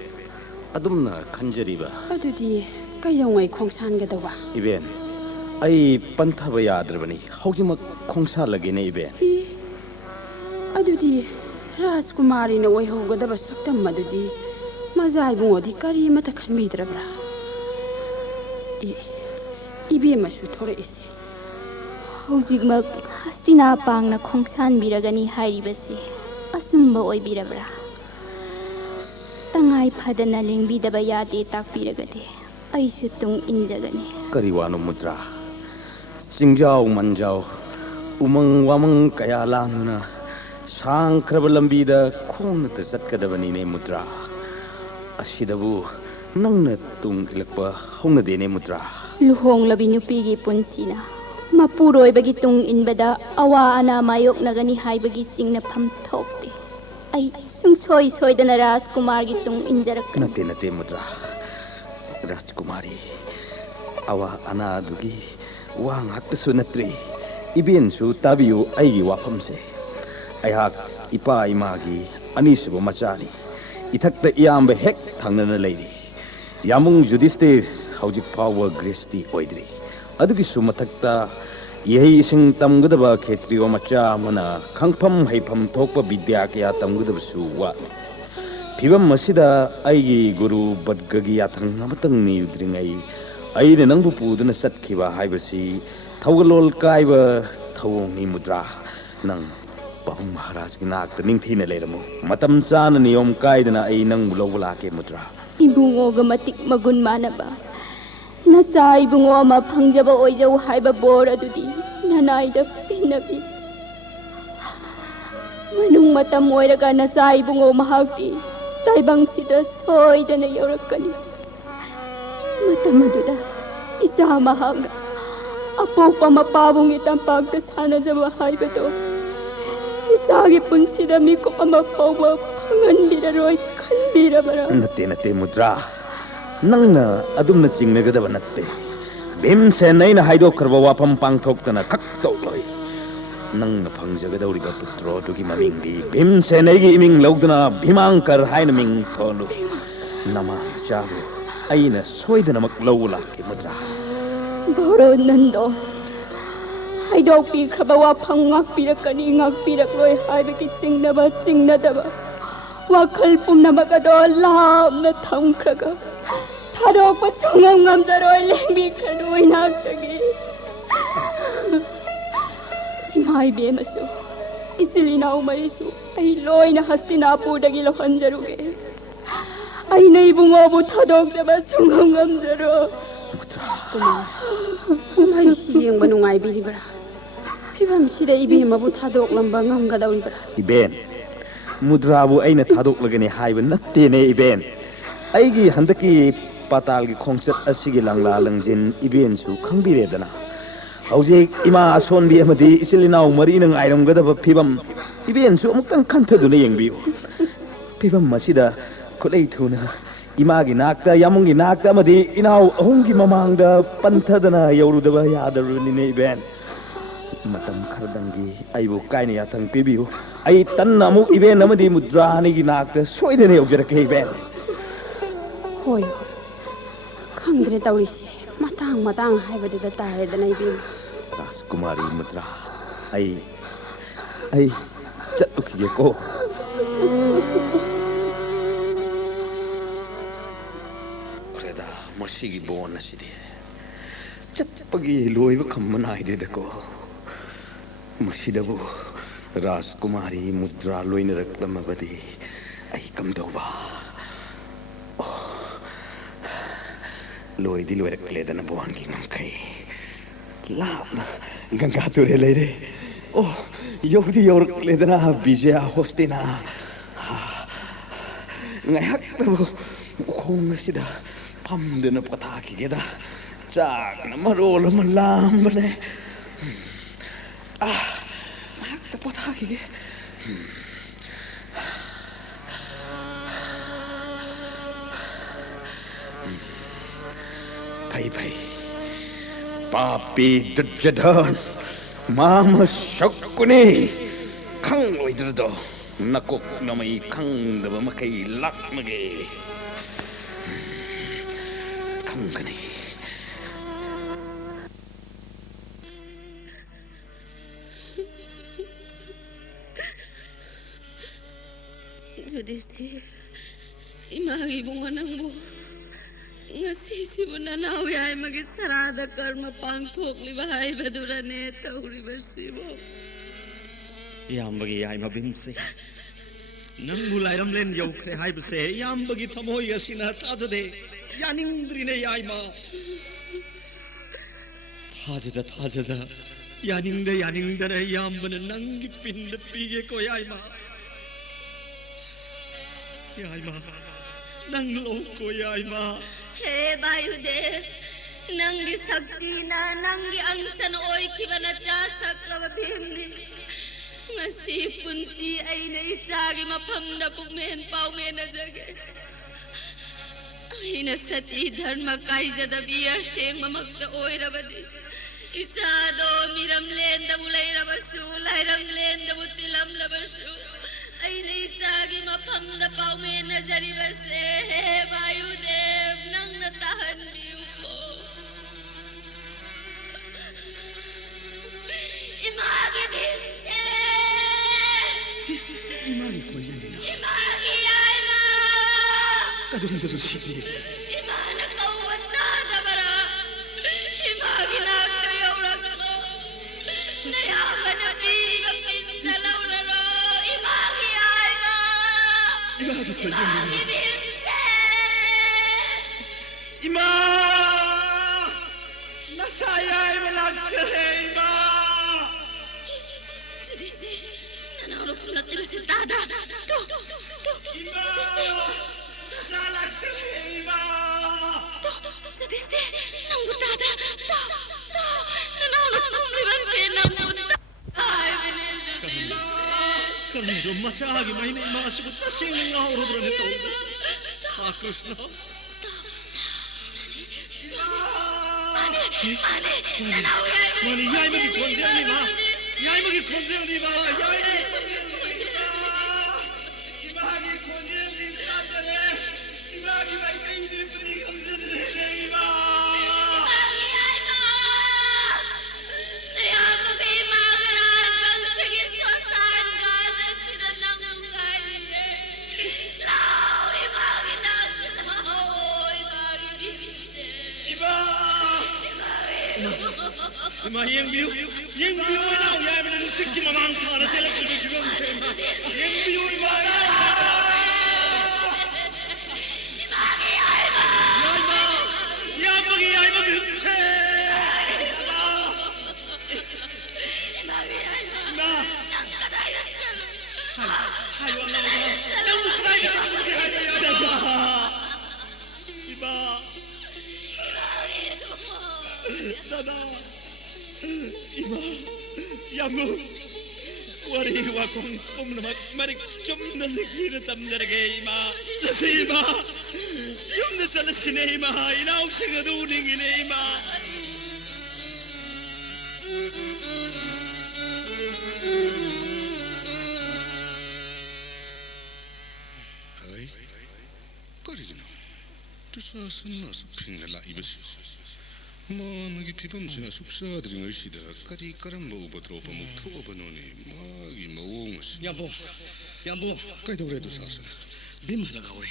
अदुमना खंजरिबा अदुदि कयौंगै खोंसानगदवा इबेन आई पंथाबा याद्रबनी हौजिमक खोंसालगेने इबेन अदुदि राजकुमारीना ओइहौगदबा सक्तम मदुदि मजाइबुंगोदि करीमत खनबिद्रबरा इबेमसु थोरइसे हौजिकमक हस्तिना पांगना खोंसानबिरगनी हाइरिबसे असुंबा ओइबिरबरा तंगाई फदना लिंबिदबा यादे ताकबिरगदे अइसु तुंग इंजगनी करिवानो मुद्रा चिंजाव मंजाव उमंग वामंग कया लांगना सांख्रब लंबीदा खोंगत चटकदबनीने मुद्रा असिदबु नंगना तुंग इलकपा होंगदेने मुद्रा लुहोंगलबी नुपीगी पुंसिना मपुरोइबगी तुंग इनबदा अवा अना मायोकनगनी हाइबगी चिंगनफम थोकते आई सुंगसोई सोइदना राजकुमार की तुंग इंजरक नते मुद्रा राजकुमारी अवा अना दुगी वांगाक्तसु नत्रि इबेनसु ताबियु आइगी वाफमसे अयहाक इपा इमागी अनीसुब मचानी इथक्ता इयाम्ब हेक थांगना लेरी यामुंग जुडिस्टिस हौजिक फाव ग्रेस्टी ओइद्री अदुगी सुमथक्ता यही इसिंग तमगदबा खेत्रियो मचा मना खंगफम हैफम थोकप विद्या कया तमगदबसु वानी फिवम मसिदा आइगी गुरु बदगगी याथंग अमतंग नियुद्रिंगै अइने नंगबु पुदुना सत्खिबा हाइबसी थौगलोल काइबा थौंगनी मुद्रा नंग बहु महाराज की नाक निंगथीना लेरमु मतम चाना नियम काइदना अइ नंगबु लौबला के मुद्रा इबुंगोगा मतिक मगुन मानबा नचा इबुंगो अमा फंगजबा ओइजौ हाइबा बोर अदुदी ननाइदा पिनबी मनुंग मतम ओइरगा नचा इबुंगो महाक्ति ताइबंगसिदा सोइदना यौरकनी मतम अदुदा इचा महांगा अपोपा मपाबुंगी तंपाकता सानजबा हाइबदो इचागी पुंसिदा मिको अमा फाउबा फंगनबिररोय खनबिरबरा नते नते मुद्रा नंगना अदुमना चिंगनगदबा नते भीमसेन नैना हाइदोखरबा वाफम पांगथोक्तना खक्तौलोय नंगना फंगजगदौरिबा पुत्रो दुगी ममिंगदी भीमसेन ऐगी इमिंग लौदना भीमांकर हाइना मिंग थोलु नमा चाबु अइना सोइदनमक लौलाके मुद्रा भरो नंदो हाइदोक पीखरबा वाफम ngakpirakani ngakpirakloi haibaki चिंगनदबा वाखल पुमनमक अदो लामना थमख्रगा थादोकपा सुंगम ngamjaroi lengbikhranoi naktagi इमाई बेमसु इसिलिनाउ मरिसु आई लोइना हस्तिनापुरदगी लोहंजरुगे आई नै बुंगोबु थादोकजबा सुंगम ngamjaro माई सियेंबा नुंगाई बिरिबरा फिबम सिदा इबेमबु थादोकलंबा ngamgadawribra इबेन मुद्राबु अइना थादोकलगने हाइबा नत्तेने इबेन अइगी हंदकी पातालगी खोंचत असिगी लंगला लंजिन इबेनसु खंबिरेदना हौजिक इमा असोनबी अमदी इसिलिनाउ मरी नंग आइरमगदबा फिबम इबेनसु अमुक्तंग खंथदुना येंबियु फिबम मसिदा खुलै थुना इमागी नाकता यामुंगी नाकता अमदी इनाउ अहुंगी ममांगदा पंथदना यौरुदबा यादरुनिने इबेन मतम खरदंगी आइबु काइने याथंग पिबियु आई तन्ना अमुक इबेन अमदी मुद्रानिगी नाकता सोइदने यौजरके इबेन होय खंद्रे तौरिसे मतंग मतंग हाइबदुदा तारेदना इबेन राजकुमारी मुद्रा आई चतुखिगे को खरेदा मसिगी बोन असिदि चतपगी लोइबा खम्मन आइदेदको मसिदबु राजकुमारी मुद्रा लोइनरक्लमबदि आई कमदौबा लोइदि लोइरक्लेदना बोनगी नंखै लापना गंगा तुरे लेरे ओ योगदी यौरक्लेदना Vijaya होस्तिना ngayaktabu khongsida phamdena pathakigeda chakna marol malambane ngayakta pathakige pai papi dujadhan mama shakuni khang loidrado nakok namai khang daba makai lakmage khang kani Yudhishthir imagi bunga nangbu ngasi sibu nanaw yai magi sarada karma pangthokli bahai badurane tauri basibo yambagi yai mabimse nang mulairam len yaukhre haibse yambagi thamoi asina tajade yanindrine yai ma tajada yaningda yambana nangi pinda pige ko yai ma nang lo ko yai ma he Vayudev nangi sakti na nangi angsan oi kibana cha saklava bhimni ngasi punti aina ichagi maphamda pukmen paumena jage aina sati dharma kaijada biya sheng mamakta oirabadi Ichado miram lendabu lairabasu lairam lendabu tilam labasu aina ichagi mafamda paumena jaribase Vayudev nangna tahan biuko Imagi bimse Imagi konjanina Imagi aima Kadung sidi Imana kawata dabara Imagi nakta yaurakko Nayamana piriga pinta laularo Imagi aima Imagi konjanina Imagi bimse Ima Nasaya imalagte Ima Sudiste Nanaurak sunat iba sentada Ima Nasalagte Ima Sudiste Nanggutada Nanaurak tumliba senanggutada Ay Venezuela Karena do macagi main Ima sebut tasing ngawur berani tahu Krishna Mani yai magi konjel ni ma yai magi konjel ni ma yai imagi konjel ni tasare imagi mai kai si pudi konjel ni ma Imagi aima Nayamagi magaran Bagsagi swasan Gada sila nangungali Lao imagi naglaw Imagi bibise Ima yang biu ina yai mana sikki mamang thara selak sudah juga sema yang biu ima Imagi aima yai magi yai magi se Imagi aima na Nangkadayan sila hayo Allah nang mukray ka hayo daga iba Dada, Ima, yamu, wari wakong namak marik jom na likira tamjarage Ima, nasi Ima, yum na salasine Ima, inaok singaduning ine Ima. Hai, karigino, tusasan masuk pingala ibas. Managi pipam sina suksadri ngaisida kari karamba ubatropa muktoba noni magi mawongas Yambo, kai daure tu sasan bim lagaure.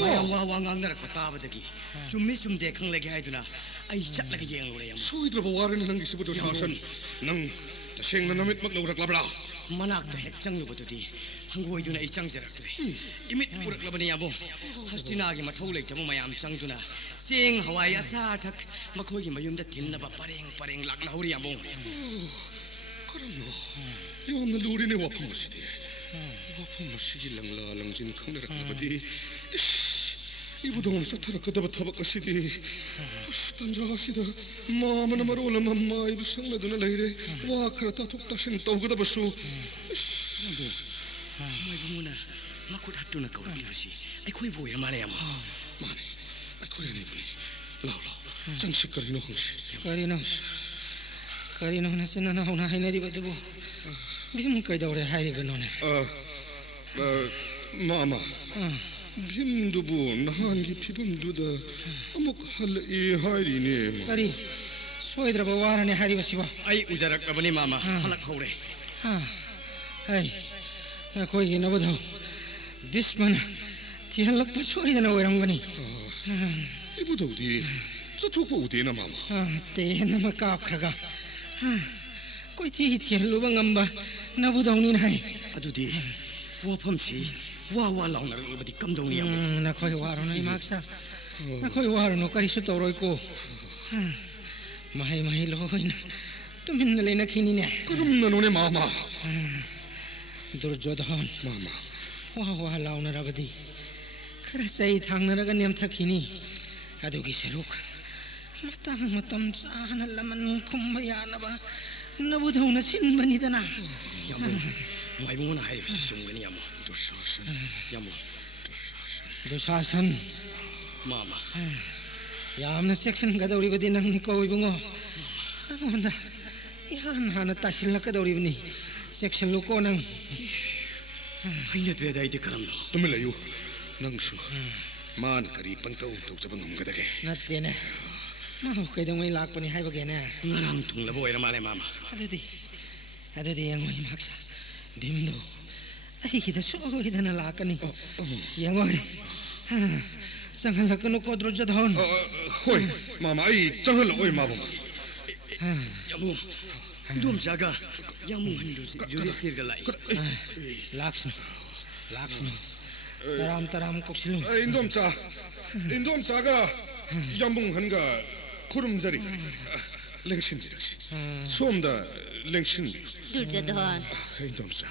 Mayang wawang ang narakpataba-dagi. Sum dekang lagi haiduna, ay chat lagi yang ure yambo. soidra bawaran nang gisibuto sasan nang taseng na namit magnagurak labla Manak ta hekchang lubatuti, hanggoy duna ichang jaraktre. Imit urak laban ni yambo. Hastinagi mathaw leitamo mayam chang duna. Sing Hawaii asatak makogi mayumda tinaba pareng laklahuri yambo. karamno yom na luri ne wapam masidi wapam masigi langla langjin khangnarak labadi ibu dong sa thara kadaba thabak asidi tanja asida mama na marola mamma ibu sangla duna leire wa khara ta thuk tasin tawgada basu May bumuna, makut hatuna kau rakirusi. Ay ko'y buhay naman yambo. mani ai kore ne buni lao sang sikari no hangsi Karino na sinanaw na hinari ba dibo? Bim kay daw hari ba nona? mama bimdubu nahangi pibamduda amuk hal e hari ne ma Kari, soidra ba warane hari ba siwa? Ay ujarak laban ni mama, halak haure. Ay, ako'y ginabudaw. Bisman, tihalak pa soidra na warang gani. ibu daudi zatuk pa ude na mama Te na makakaga. Ko'y tihilu ba ngamba nabudaw ni nahay? Adudi, wapam si, wawa lang naralabadi kamdaw ni yambo. Nako'y waro na imaksa. Nako'y waro no karisutoroy ko. Mahay lohoy na. Tumin nalay na kinine. karam na no ne mama Durjodhon. mama Wawalaw na rabadi. Karasay thang na ragan takini. Adugi seruk. Matam saan alaman kumaya na ba? Nabudaw na sinbanida na. Yambo, may muna hari si sunggan yambo. Dusasan Yambo, Dusasan. mama. Yam na section gadawri ba din ang nikaw ibungo? Ano नंगोंदा ihan hana tasilakadoribni seksluko nang haina tredai karamno tumilayu nangsu man kari pangtau tukjaba ngamgadage nattene ma kaidongmai lakpani haibagene ngarang tunglabo era male mama adudi yangoi maksa bimdo ai kita soidana lakani yangoi sangalakano kodro jadhon hoi mama ai changal oi mabum yamu dum jaga yamu hindu juristir galai laksno taram koksilu indom cha ga yambung hanga kurum jari lengshin diraksi somda lengshin durjadhon indom cha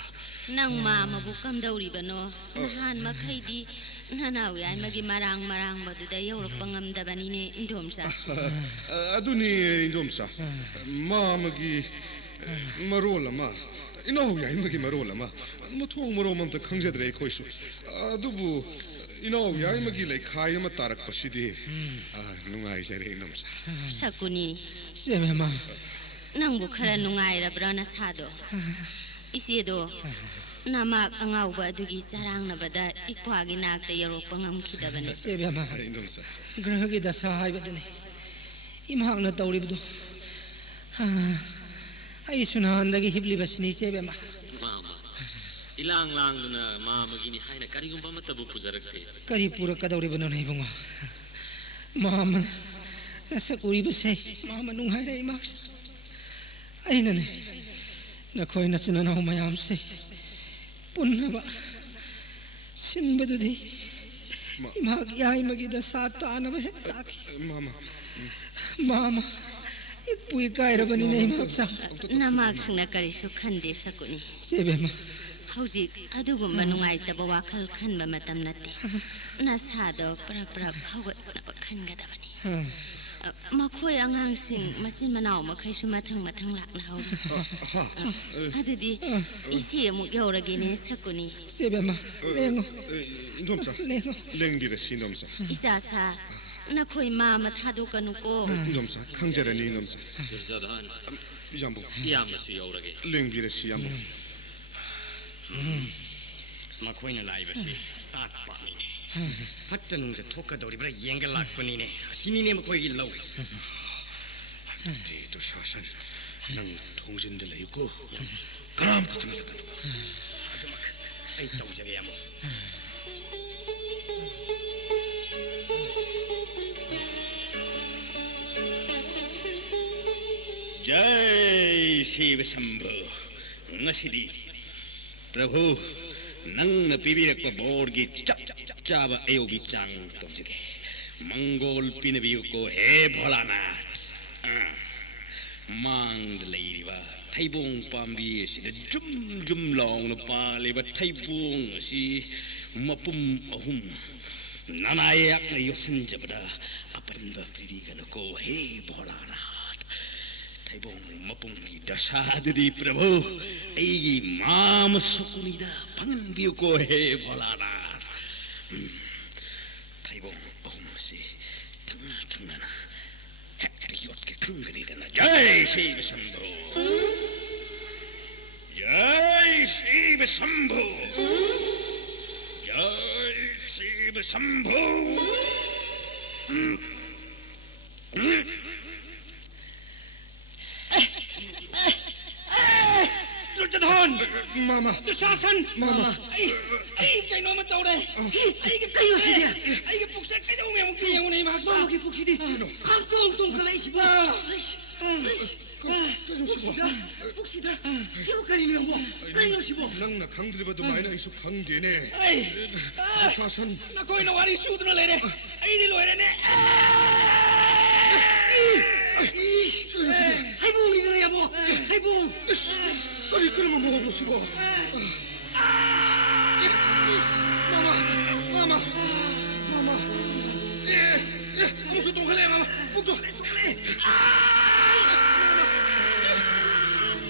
nang mama bu kam dauri bano nahan makhaidi nanawi ai magi marang baduda yorok pangamdabani ne indomsa aduni indomsa mamagi marolama inawi ai magi marolama muthong maromam ta khangjadre khoisu adubu inawi ai magi lai khai ma tarak pasidi nungai jare indomsa sakuni semema nangbu khara nungai rabra na sado isedo namak angauba adugi sarangnabada ipwagi nakta yorokpa ngamkhidabani sebema grahagi dasa haibadani imhakna tawribdu ai sunandagi hiblibasni sebema mama ilang duna mama gini haina karigumba matabu pujarakte kari pura kadawribano nei bunga mama nasakuri basai mama nunghai rai maks aina ne nakhoi nachana mayam sei punnaba sinbadudi imag yai magida satana ba hekaki mama ikpui kairabani nei maksa namak singna kari su khande sakuni sebema hauji adugumba nungai taba wakhal khanba matam natte na sado pra hawat na khangadabani makhoi angang sing masin manaw makhai su mathang lakna haw adudi isi amuk yoragene sakuni sebema lengo indomsa lengbira sindomsa isasa nakhoi mama thadokanu ko indomsa khangjarani indomsa durjadhan yambu yamasu yorage lengbira si yambu makoina laibasi tat pamine pattanung de thokadoribra yenga lakpanine asinine makoigi law te to shasan nang thongjin de layuko karam tchana kan adumak ai tawjage yamo जय शिव शंभु नसिदी प्रभु नंग पीबीरक board की चाब अयोगी चांग तोजगे Mongol पिनबियु को हे भोलानाथ मांग लेरिबा थाइबोंग पाम्बी सिद जुम जुम लौंग पालेबा थाइबोंग सि मपुम अहुम ननायक योसंजबदा अपनबा पिबीगन को हे भोलानाथ थाइबोंग मपुंग की दशादि प्रभु एगी माम सुकुनिदा पंगबियु को हे भोलानाथ थाइबोंग अहुम से ठंगना हेक्रियोट के खंगरीदना जय शिव शंभु जय शिव शंभु जय Shiv Shambhu durjadhan mama dusasan mama ai kaino ma tawre ai ke kayo sidia ai ke pukse kayo me mukti yang nei maksa mama ki puksidi khangtong tong kalai sibo puksida sibo kari me mo kari no sibo nang na khangdriba du maina isu khangdene ai shasan na koi na wari sudna lere ai di loire ne haibong ni dala yabo haibong kari kari mo mo sibo mama mutu tong khale mama mutu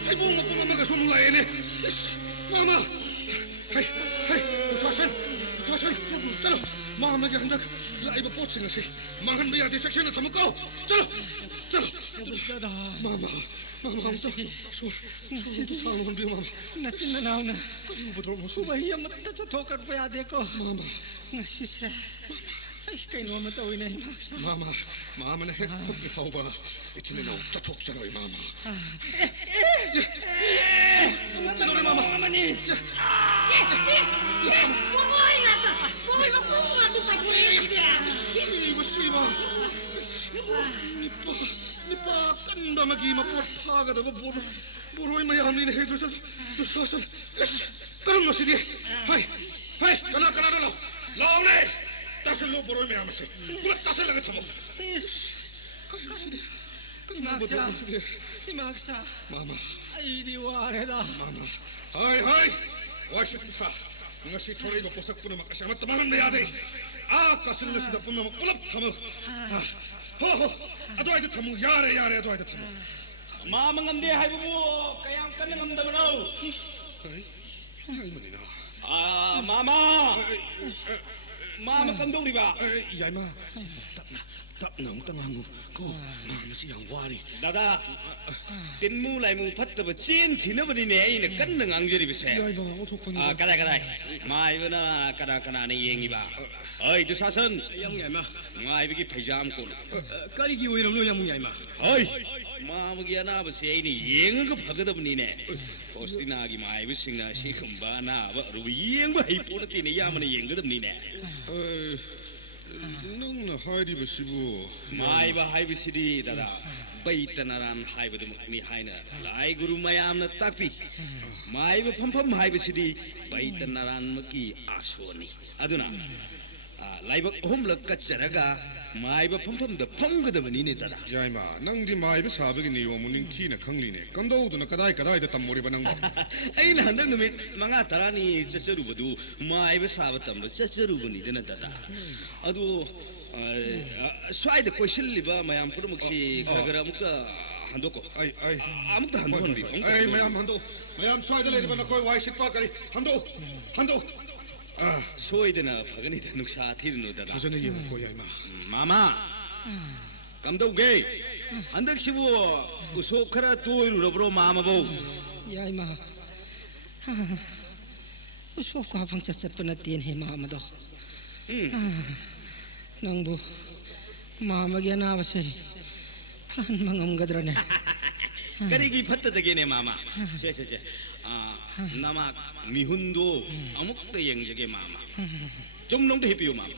haibong mo mama ka somu lai ne mama hai shasan chalo mama ke handak lai ba pot sing se mangan ba ya de section na thamuko chalo ꯇꯨꯗꯗ 마마 암사 소도 사는 비 마마 나신 나오나 그리고 모습 우바이 아무것도 저토कर 빼야되고 마마 나시세 아이 그이노 아무 떠오이네 마마 마마는 핵폭기 파오바 이틀에나 저톡저러이 마마 너네 마마 마마니 이거 씨바 니빠 깐다마기 마포 파가다 보로이 마야미네 해줘서 두사선 그럼 뭐시디 하이 가나 라오네 따슬로 보로이 마야마시 그래 따슬라가 타모 이막사 마마 아이디 와레다 마마 하이 와시트사 ngasi thore go posak puna makasi amat tamangan me ade tasil le sida puna ulap thamu ho ado ai thamu yare ado ai thamu ma mangamde hai bu kayam kan ngamdam no ai manina mama kamdong riba yai ma tapna tangangu ko mama si yang wari dada tinmu lai mu phattaba chen thinabani ne aina kanna ngangjari bise yai ma othokpani kadai mai bana kana ne yengi ba oi du sasan yang yai ma ngai bigi phajam ko kari gi oiram lo yang yai ma oi mama gi ana ba se ni yenga phagadabni ne Kostina gi mai bisingna si khamba na ba ru yenga hai pona tine yamana yengadabni ne nang haidi basibu mai ba hai bisidi dada baitanaran hai badu ni haina lai guru mayam na takpi mai ba pham hai bisidi baitanaran maki asoni aduna laibak homlak kacharaga mai ba pham da phanggadabani ne dada yai ma nang di mai ba sabagi ni yomuning thina khangli ne kamdau duna kadai da tamori ba nang ai na handang numit manga tarani chacharu badu mai ba saba tam ba chacharu bani dana dada adu swai da question liba mayam purmuksi kagara mukta handoko ai amukta handon bi ai mayam swai da le ba na koi wai sit pa kari hando soidana phagani da nuksa thirnu dada fazana yem ko yai ma mama kamdauge handak sibu usok khara toiru rabro mama bo yai ma usok ka phang chat pana tin he mama do nangbu mama gi na base phan mangam gadrane kari gi phatta dage ne mama se nama mihundo amuk te yengjage mama jomnong de hepiyo mama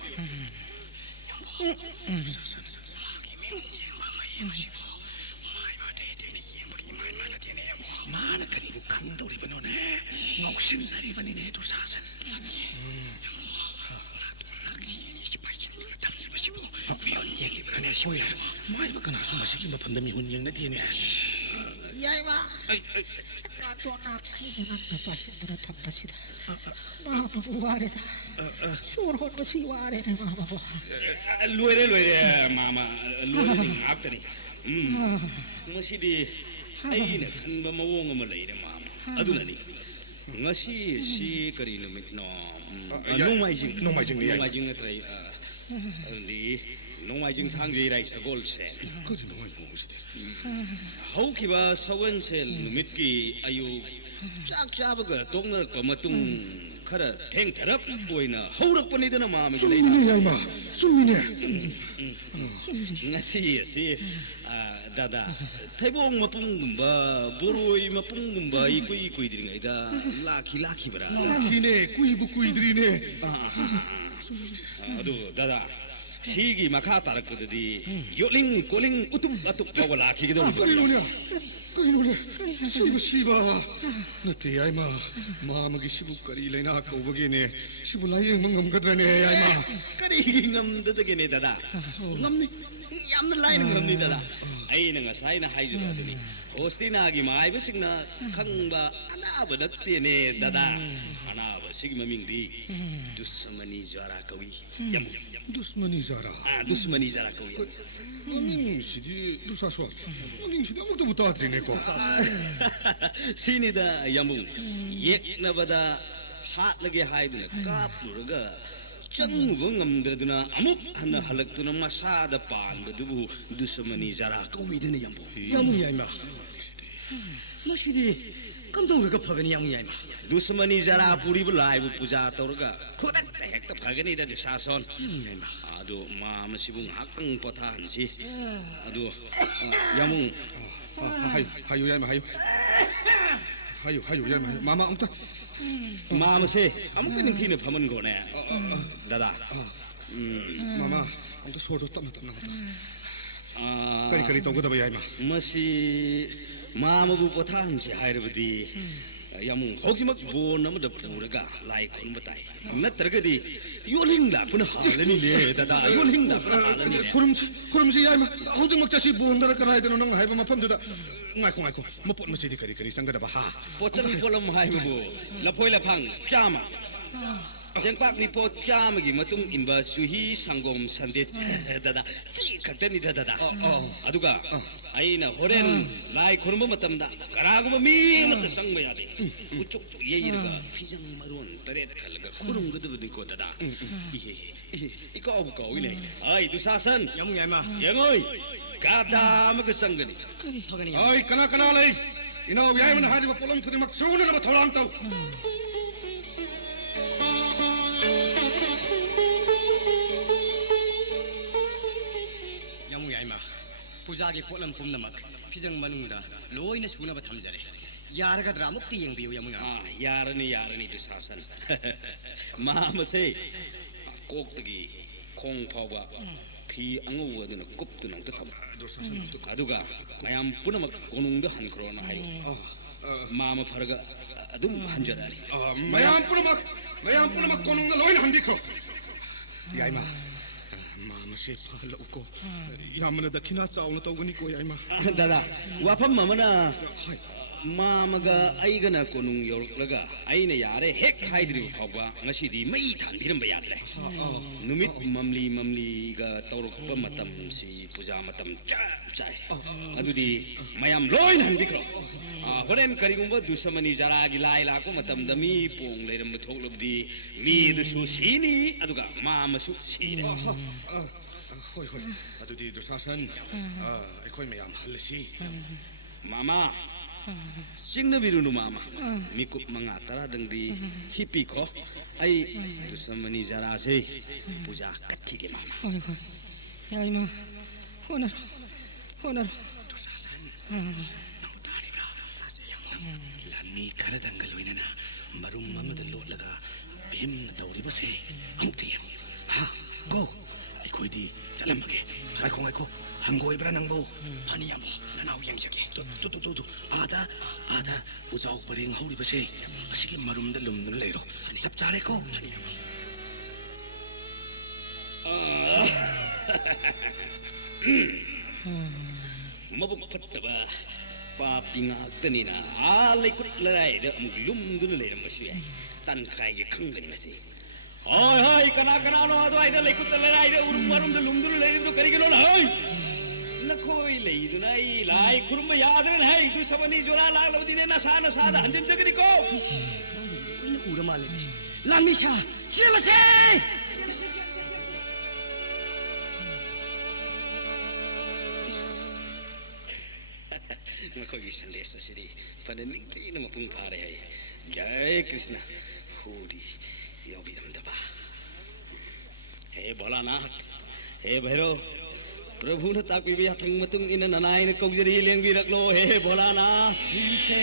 mana kari bu kandori banone ngausin nari banine tu sasan mihun yang di belakang si Oya, mai ba kana suma sigi ba panda mihun yang na tiene. yai ma to nak si nak pasit dara tapasit ma pa ware da sur hot ba si ware da ma ba luere mama luere ngaptani masidi aina khanba mawong ama leire mama adunani ngasi si kari numit no nongmaijing atrai andi nongmaijing thangjei rai sagol se kodi noi mo uside haukiba sawan sel numit ki ayu chak chabaga tongnak matung khara theng tharap boina haurak panidana mama gi leina yai ma sumine ngasi si dada thaibong mapungumba boroi mapungumba ikui dringaida laki bara lakine kui ne adu dada sigi makha tarakudadi yoling koling utup atup pawa laki gido kainunya siba nate ai ma mama gi sibu kari leina ko bagene sibu lai mangam gadrane ai ma kari ngam dadagene dada ngamni yamna lain ngamni dada aina ngasai na haiju aduni hostina gi mai bisingna khangba anaba nattene dada anaba sig mamingdi dusmani jara kawi yam dusmani jara kawi maming sidi dusaswa maming sidi amuk buta trine ko sini da yamung yek na bada hat lagi haiduna kap luraga चंगुबो ngам드르드나 아묵 하나 할럭드나 마사다 반드부 두스머니 자라 꼬위드네 ям보 야무야이마 마시디 깜동르가 파가니 야무야이마 두스머니 자라 부리브 라이브 부자 떠르가 코닥다 핵다 파가니다 두사선 야무야이마 아도 마마시붕 학당 포타한시 아도 야무 하유 야이마 하유 야이마 마마 아무튼 마마세 아무튼 티네 파면 거네 다다 마마 아무튼 소도 땀나 그리 동거다 야이마 마시 마마부 포타한시 하이르브디 야무 혹시막 보나마다 부르가 라이 콘바타이 나트르가디 요링다 푸나 할레니네 다다 요링다 할레니 구름시 야이마 호중 먹자시 부은다라 까라야 되는 능 하이바 마팜두다 ngaiko mopot masidi kari sanggada baha pocham polam haibu lapoi lapang chama jengpak ni pot chama gi matung inba suhi sangom sande dada si kaktani dada aduga aina horen lai khurma matamda karaguma mi mat sangba yade uchuk yeirga phijang maron taret khalga khurumgadu ko dada ikaw ile ai du sasan yamu yaima yengoi kada mag sangani 파가니 ai kana lay ina yaima hadi ba polam kudi mak suna na tholang taw 야무야이마 부자기 뽀람 뿜나막 피정 마능다 로이나 수나바 탐자래 야르가드라 목티 ең비요 야무야 야르니 두사산 마마세 꼭뜨기 콩파와 피 앙어워드는 굽드는 듯함 아두가 마얌 뿌나막 고능도 한크로나 하요 마마 파르가 아둠 한절하니 마얌 뿌나막 고능도 로인 한비크로 야이마 마마세 팔로고 야마나 다키나 짜오나 떠고니 고 야이마 다다 와팜 마마나 마마가 아이가나 고능 요르라가 아이나 야레 핵 하이드리 파과 ngasi디 mei thanbiram bayadre numit mamliga tawrokpa matam si puja matam chai adudi mayam loin hanbikro horen karigumba dusamani jara gi lai la ko matam da mi pong leiram thoklobdi mi du su sini aduga mama su sini hoi adudi dusasan ekoi mayam halsi mama singna birunu mama mikup manga tara dangdi hipi ko ai dusamani jara se puja katki ge mama 야이마 호나로 두사산 나우다리라 란미 카라당갈로이나 마룸 마마들 로라가 빔 떠오리버세 아무튼 고 이코이디 잘람하게 아이코 한고이브라 낭보 파니야모 나나우 양식이 또 아다 우자옥 버링 허우리버세 아시기 마룸들 lum들 레이로 잡자래고 mabuk fattaba papingaktanina alaikut laraida amuk lumduna leiram basu yai tan khai ge khangani ngasi hoi kana no adu aida laikut laraida urum marum de lumduna leiram do karigelo hoi nakoi leiduna ai lai khurma yadren hai tu sabani jora laglawdine na sa da hanjin jagani ko ina ura male lamisha chilase Makogi sandes asidi pada ningti na mapung pare hai jai krishna hudi yobiram daba he bholanath he bhairo प्रभु ने ताकि भी हथंग मतुंग इन ननाई ने कौजरी Laing भी रख लो हे भोलानाथ नीचे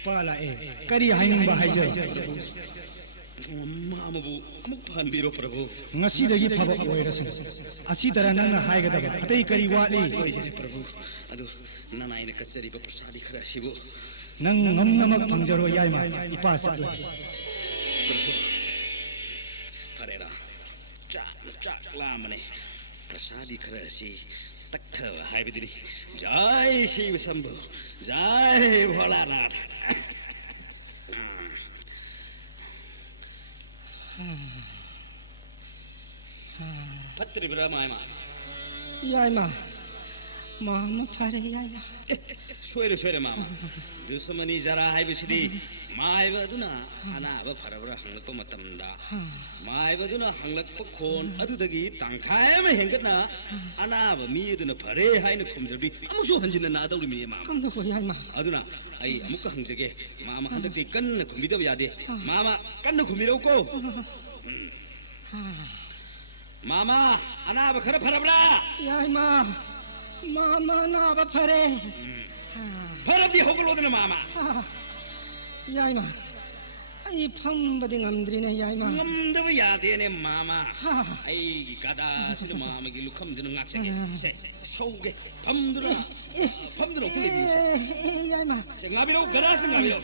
इपाला करी हाइनिंग बा हाइजर मामबु अमुक फानबिरो प्रभु ngasi dagi phaba oirasu achi tara nang haigada atai kari wali ओइजरे प्रभु अदु ननाई ने कचरी ब प्रसादी खरा सिबु nang ngamnamak pangjaro yaima ipa satla प्रभु फरेरा चाक लामने प्रसादी खरा सि तख्थ हाइबदिनी जय शिव शंभु जय भोलानाथ 야이마 마음 파래 야이마 सोरे सोरे मामा दुश्मनी जरा है बिसदी माइब अदुना अनाब फरबरा हंगलक मतमदा माइब अदुना हंगलक खोन अदुदगी तंखाय में हेंगना अनाब मी अदुना फरे हाइन खुमदबी अमुसु हंजिना नादौरि मी मामा कम तो याय मा अदुना आई अमुक हंजगे मामा हंदकती कन्न खुमिदब यादे मामा कन्न खुमिरौ को मामा अनाब खर फरबरा याय मा मामा नाब फरे फरबदी होगलोदना मामा याय मा आई फंबदी ngamdrine याय मा ngamdab yadeene मामा आई गदा सिद मामा की लुखम दिन ngakse से सौगे फमदुना कुलेबी याय मा ngabiरो गरास ngabiरो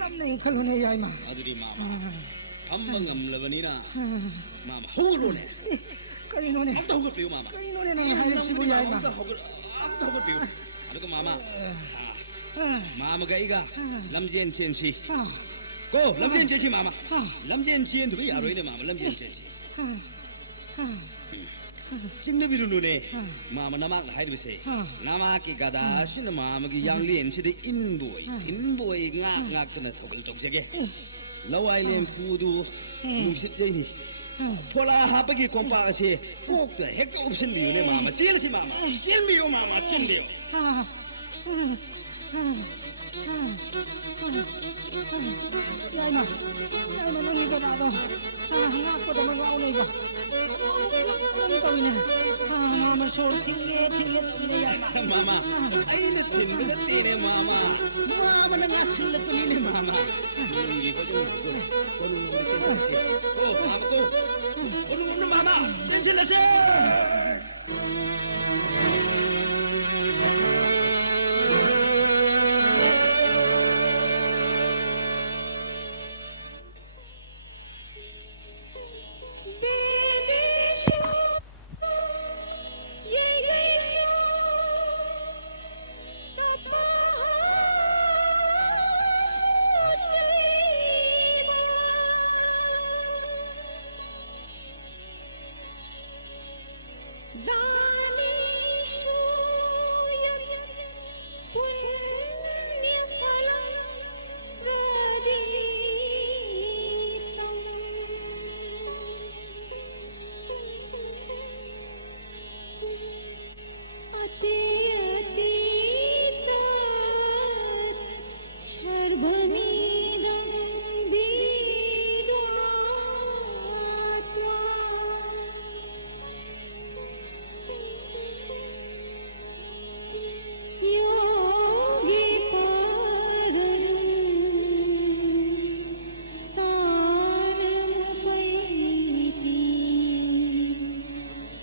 तमने इंखलुने याय मा अदुरी मामा फम ngamlabani मामा होगलोने करिनोने amta hogotbiyo मामा करिनोने नंग हायसिबु याय मा amta hogotbiyo aduga मामा मामा गईगा लमजेन चेंसी को लमजेन चेंसी मामा लमजेन चेन दुबई यारोइने मामा लमजेन चेंसी सिंगने बिरुनुने मामा नमाक हाइबसे नामा की गदा सिन मामा की यांगलियन सिदे इनबोय ngak तना थोगल तोगजेगे लवाइलेन पुदु नुसित जैनी फोला हापगी कोंपा असे कोक त हेक्ट ऑप्शन बियुने मामा चेलसी मामा चेल बियो मामा चेल बियो याय मा नंगी गदादो ngak ko dama ngau nei ba nang toine मामा सोर थिंगे toine याय मा मामा आइने थिनबे तेने मामा मामा न नासिल तोने मामा नंगी बजो तोने कोनु चेंसे ओ मामा को कोनु मामा चेंसे लसे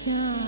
जा